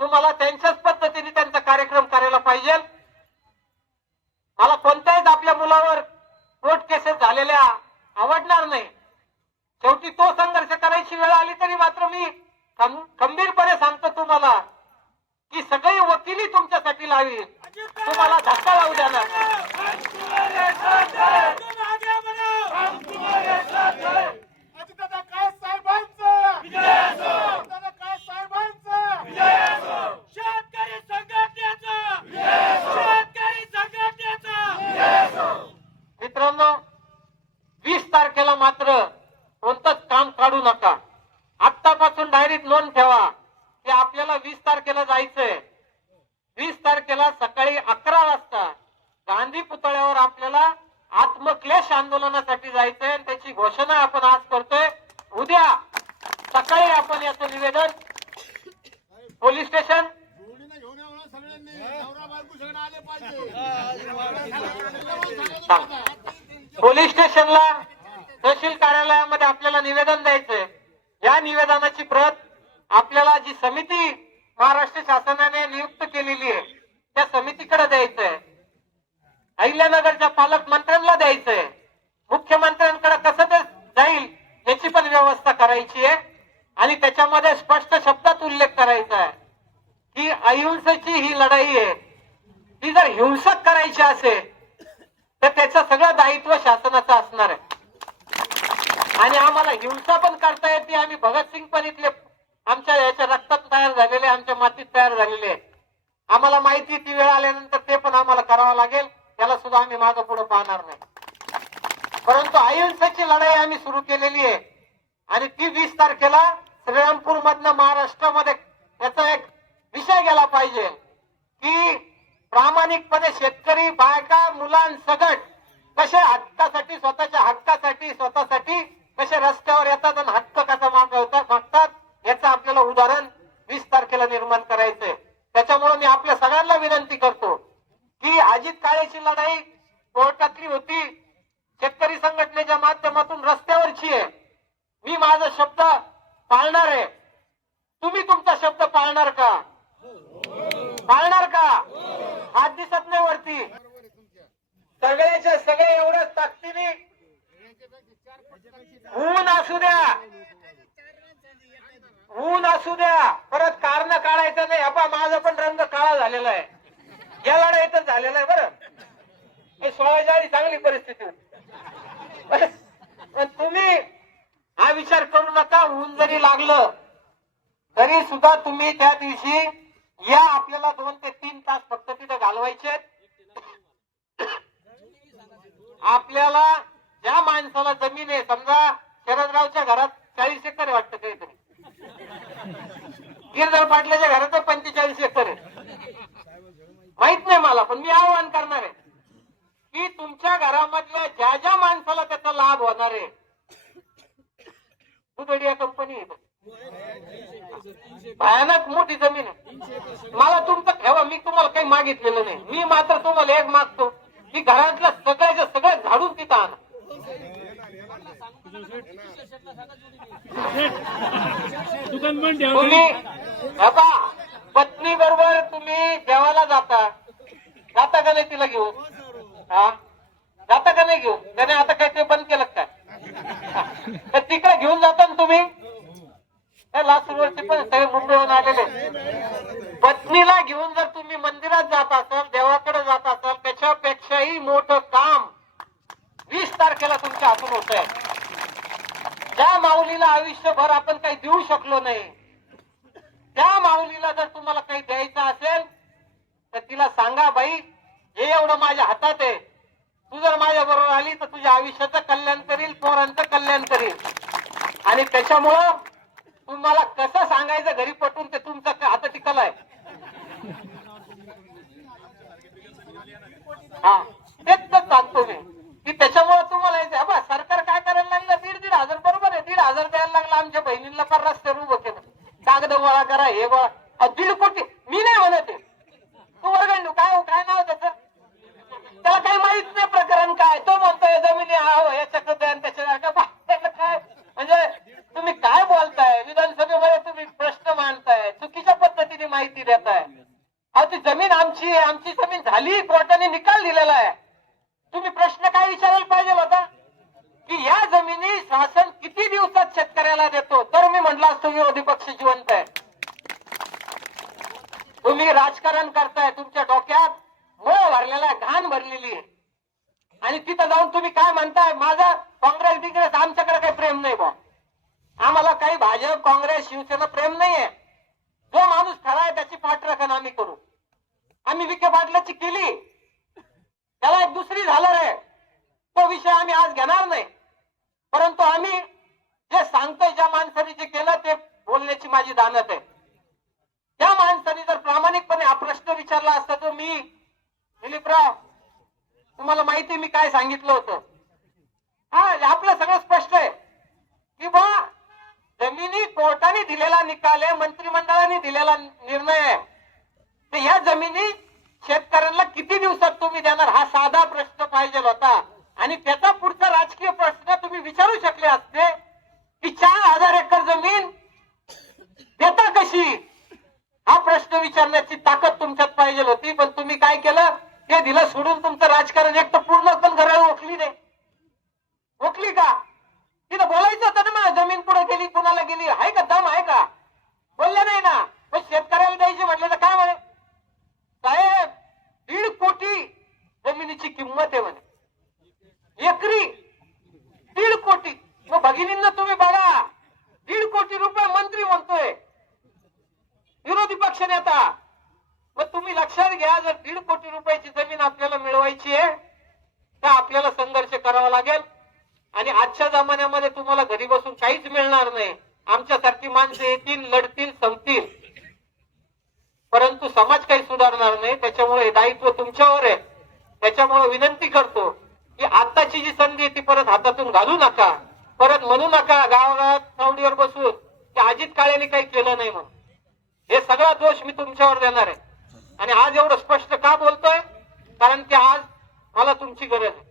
तुम्हाला त्यांच्याच पद्धतीने त्यांचा कार्यक्रम करायला पाहिजे. मला कोणत्याच आपल्या मुलावर कोर्ट केसेस झालेल्या आवडणार नाही. शेवटी तो संघर्ष करायची वेळ आली तरी मात्र मी खंबीरपणे सांगतो तुम्हाला की सगळी वकिली तुमच्यासाठी लावी, तुम्हाला धक्का लावू देणार नाही. मित्रांनो 20 तारखेला मात्र कोणतंच काम काढू नका. आत्तापासून डायरेक्ट नोंद ठेवा की आपल्याला 20 तारखेला जायचंय. 20 तारखेला सकाळी 11 वाजता गांधी पुतळ्यावर आपल्याला आत्मक्लेश आंदोलनासाठी जायचंय. त्याची घोषणा आपण आज करतोय. उद्या सकाळी आपण याचं निवेदन पोलीस स्टेशन पोलीस स्टेशनला तहसील कार्यालयामध्ये आपल्याला निवेदन द्यायचंय. या निवेदनाची प्रत आपल्याला जी समिती महाराष्ट्र शासनाने नियुक्त केलेली आहे त्या समितीकडे द्यायचंय. अहिल्यानगरच्या पालकमंत्र्यांना द्यायचंय. मुख्यमंत्र्यांकडे कसं ते जाईल याची पण व्यवस्था करायची आहे. आणि त्याच्यामध्ये स्पष्ट शब्दात उल्लेख करायचा आहे की अहिंसेची ही लढाई आहे. ती जर हिंसक करायची असेल तर त्याचं सगळं दायित्व शासनाचं असणार आहे. आणि आम्हाला हिंसा पण करता येते. आम्ही भगतसिंग पण इथले आमच्या याच्या रक्तात तयार झालेले, आमच्या मातीत तयार झालेले. आम्हाला माहिती ती वेळ आल्यानंतर ते पण आम्हाला करावं लागेल. त्याला सुद्धा आम्ही मागं पुढे पाहणार नाही. परंतु अहिंसेची लढाई आम्ही सुरू केलेली आहे. आणि ती 20 तारखेला श्रीरामपूर मधनं महाराष्ट्रामध्ये याचा एक विषय गेला पाहिजे की प्रामाणिकपणे शेतकरी, बायका, मुलांसकट कसे हक्कासाठी, स्वतःच्या हक्कासाठी, स्वतःसाठी कसे रस्त्यावर येतात आणि हक्क कसा मागतात याचं आपल्याला उदाहरण 20 तारखेला निर्माण करायचंय. त्याच्यामुळे मी आपल्या सगळ्यांना विनंती करतो की अजित काळेची लढाई कोर्टातली होती, शेतकरी संघटनेच्या माध्यमातून रस्त्यावरची आहे. मी माझा शब्द पाळणार आहे. तुम्ही तुमचा शब्द पाळणार का? पाळणार का? हात दिसत नाही वरती. सगळ्याच्या सगळे एवढ्याच ताकदीने ऊन असू द्या, ऊन असू द्या, परत कारण काढायचं नाही. अबा माझा पण रंग काळा झालेला आहे. या लढाईतच झालेला आहे. बरं 16 जाळी चांगली परिस्थिती होती. पण तुम्ही हा विचार करू नका. ऊन जरी लागलं तरी सुद्धा तुम्ही त्या दिवशी या. आपल्याला 2 ते 3 तास फक्त तिथे घालवायचे. आपल्याला ज्या माणसाला जमीन आहे, समजा शरदरावच्या घरात 40 एकर आहे वाटतं काहीतरी, गिरधर पाटलाच्या घरात 45 एकर आहे, माहित नाही मला. पण मी आवाहन करणार आहे की तुमच्या घरामधल्या ज्या ज्या माणसाला त्याचा लाभ होणार आहे, दुधडिया कंपनी भयानक मोठी जमीन आहे. मला तुमचं ठेवा, मी तुम्हाला काही मागितलेलं नाही. मी मात्र तुम्हाला एक मागतो की घरातलं सगळ्याच्या सगळं झाडून तिथं आणा. तुम्ही पत्नी बरोबर तुम्ही देवाला जाता का नाही? तिला घेऊन जाता का नाही? घेऊन त्याने आता काय ते बंद केलं काय? तर तिकडे घेऊन जाता ना तुम्ही. लासूरवरती पण सगळे मुंबईहून आलेले. पत्नीला घेऊन जर तुम्ही मंदिरात जात असाल, देवाकडे जात असाल, त्याच्यापेक्षाही मोठं काम 20 तारखेला तुमच्या हातून होत आहे. ज्या माऊलीला आयुष्यभर आपण काही देऊ शकलो नाही, त्या माऊलीला जर तुम्हाला काही द्यायचं असेल तर तिला सांगा, बाई हे एवढं माझ्या हातात आहे, तू जर माझ्या बरोबर आली तर तुझ्या आयुष्याचं कल्याण करील, पोरांचं कल्याण करील. आणि त्याच्यामुळं तुम्हाला कसं सांगायचं घरी पटून ते तुमचं हाताची कला आहे. हा तेच तर सांगतो मी की त्याच्यामुळे तुम्हाला यायचं बा सरकार काय करायला लागलं 1,500 बरोबर आहे 1,500 द्यायला लागला आमच्या बहिणींना पर रस्त्यावर उभं केलं कागद गोळा करा हे गोळा 1,500 कोटी मी नाही म्हणत आहे. तू वर्गणू काय नाव त्याचं त्याला काही माहित नाही प्रकरण काय तो म्हणतोय जमिनी याच्याकडे द्या आणि त्याच्या काय म्हणजे तुम्ही काय बोलताय विधानसभेमध्ये तुम्ही प्रश्न मांडताय चुकीच्या पद्धतीने माहिती देताय. अहो ती जमीन आमची जमीन झाली कोर्टाने निकाल दिलेला आहे. तुम्ही प्रश्न काय विचारायला पाहिजे होता की या जमिनी शासन किती दिवसात शेतकऱ्याला देतो तर मी म्हटलं असतो विरोधी पक्ष जिवंत आहे. तुम्ही राजकारण करताय तुमच्या डोक्यात मोह भरलेला आहे घाण भरलेली आहे आणि तिथं जाऊन तुम्ही काय म्हणताय माझा काँग्रेस बिग्रेस आमच्याकडे काही प्रेम नाही बा आम्हाला काही भाजप काँग्रेस शिवसेना प्रेम नाहीये. जो माणूस खरा आहे त्याची पाठराखण आम्ही करू. आम्ही विखे पाटलाची केली त्याला एक दुसरी झालं रे तो विषय आम्ही आज घेणार नाही. परंतु आम्ही जे सांगतोय ज्या माणसाने जे केलं ते बोलण्याची माझी दानत आहे. त्या माणसाने जर प्रामाणिकपणे हा प्रश्न विचारला असता तर मी दिलीपराव तुम्हाला माहिती मी काय सांगितलं होतं. हा आपलं सगळं स्पष्ट आहे की बा जमिनी कोर्टाने दिलेला निकाल आहे मंत्रिमंडळाने दिलेला निर्णय आहे तर या जमिनी शेतकऱ्यांना किती दिवसात तुम्ही देणार हा साधा प्रश्न पाहिजे होता आणि त्याचा पुढचा राजकीय प्रश्न तुम्ही विचारू शकले असते की 4,000 एकर जमीन देता कशी हा प्रश्न विचारण्याची ताकद तुमच्यात पाहिजे होती. पण तुम्ही काय केलं हे दिलं सोडून तुमचं राजकारण एक तर पूर्ण पण घराला ओळखली नाही. ओळखली का तिथं बोलायचं होतं ना मग जमीन कुठे गेली कुणाला गेली आहे का दम आहे का बोलले नाही ना. मग शेतकऱ्याला द्यायचे म्हटलं तर काय म्हणे साहेब 1.5 कोटी जमिनीची किंमत आहे म्हणे एकरी 1.5 कोटी. मग भगिनींना तुम्ही बघा 1.5 कोटी रुपये मंत्री म्हणतोय विरोधी पक्ष नेता. मग तुम्ही लक्षात घ्या जर 1.5 कोटी रुपयाची जमीन आपल्याला मिळवायची आहे तर आपल्याला संघर्ष करावा लागेल आणि आजच्या जमान्यामध्ये तुम्हाला घरी बसून काहीच मिळणार नाही. आमच्यासारखी माणसं येतील लढतील संपतील परंतु समाज काही सुधारणार नाही. त्याच्यामुळे हे दायित्व तुमच्यावर आहे. त्याच्यामुळे विनंती करतो की आताची जी संधी आहे ती परत हातातून घालू नका. परत म्हणू नका गावागावात सावडीवर बसून की अजित काळेने काही केलं नाही म्हणून. हे सगळा दोष मी तुमच्यावर देणार आहे. आणि आज एवढं स्पष्ट का बोलतोय कारण की आज मला तुमची गरज आहे.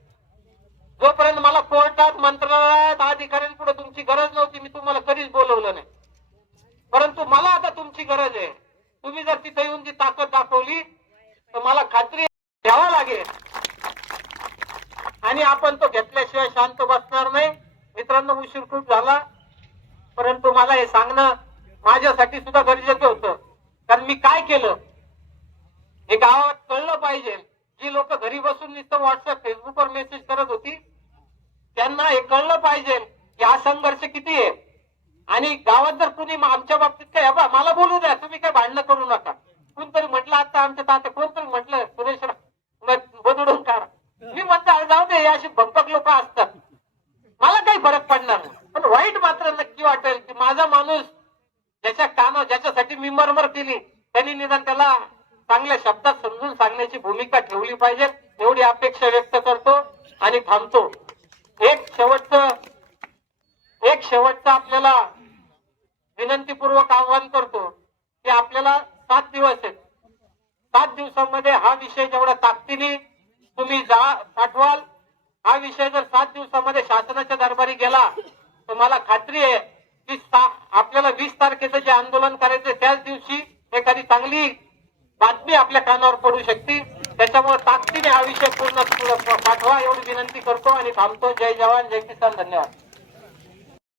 जोपर्यंत मला कोर्टात मंत्रालयात अधिकाऱ्यांपुढे तुमची गरज नव्हती मी तुम्हाला कधीच बोलवलं नाही. परंतु मला आता तुमची गरज आहे. तुम्ही जर तिथे येऊन ती ताकद दाखवली तर मला खात्री घ्यावा लागेल आणि आपण तो घेतल्याशिवाय शांत बसणार नाही. मित्रांनो उशीर खूप झाला परंतु मला हे सांगणं माझ्यासाठी सुद्धा गरजेचं होतं कारण मी काय केलं हे गावात कळलं पाहिजे. जी लोक घरी बसून नुसतं व्हॉट्सअप फेसबुकवर मेसेज करत होती त्यांना हे कळलं पाहिजे की हा संघर्ष किती आहे. आणि गावात जर कुणी आमच्या बाबतीत काय मला बोलू द्या तुम्ही काय भांडणं करू नका. कोणतरी म्हटलं आता आमच्या तात्या कोणतरी म्हटलं सुरेश बदडून काढा. मी म्हणतो जाऊ दे अशी भक्कक लोक असतात मला काही फरक पडणार नाही. पण वाईट मात्र नक्की वाटेल की माझा माणूस ज्याच्यासाठी मी मरमर केली त्यांनी निदान त्याला चांगल्या शब्दात समजून सांगण्याची भूमिका ठेवली पाहिजे एवढी अपेक्षा व्यक्त करतो आणि थांबतो. एक शेवटचं आपल्याला विनंतीपूर्वक आवाहन करतो की आपल्याला 7 दिवस आहेत. 7 दिवसांमध्ये हा विषय जेवढ्या ताकदीने तुम्ही पाठवाल हा विषय जर 7 दिवसामध्ये शासनाच्या दरबारी गेला तर मला खात्री आहे की आपल्याला 20 तारखेचं जे आंदोलन करायचं त्याच दिवशी एखादी चांगली बातमी आपल्या कानावर पडू शकते. त्याच्यामुळे ताकदीने हा विषय पूर्ण पाठवा एवढी विनंती करतो आणि थांबतो. जय जवान जय किसान. धन्यवाद.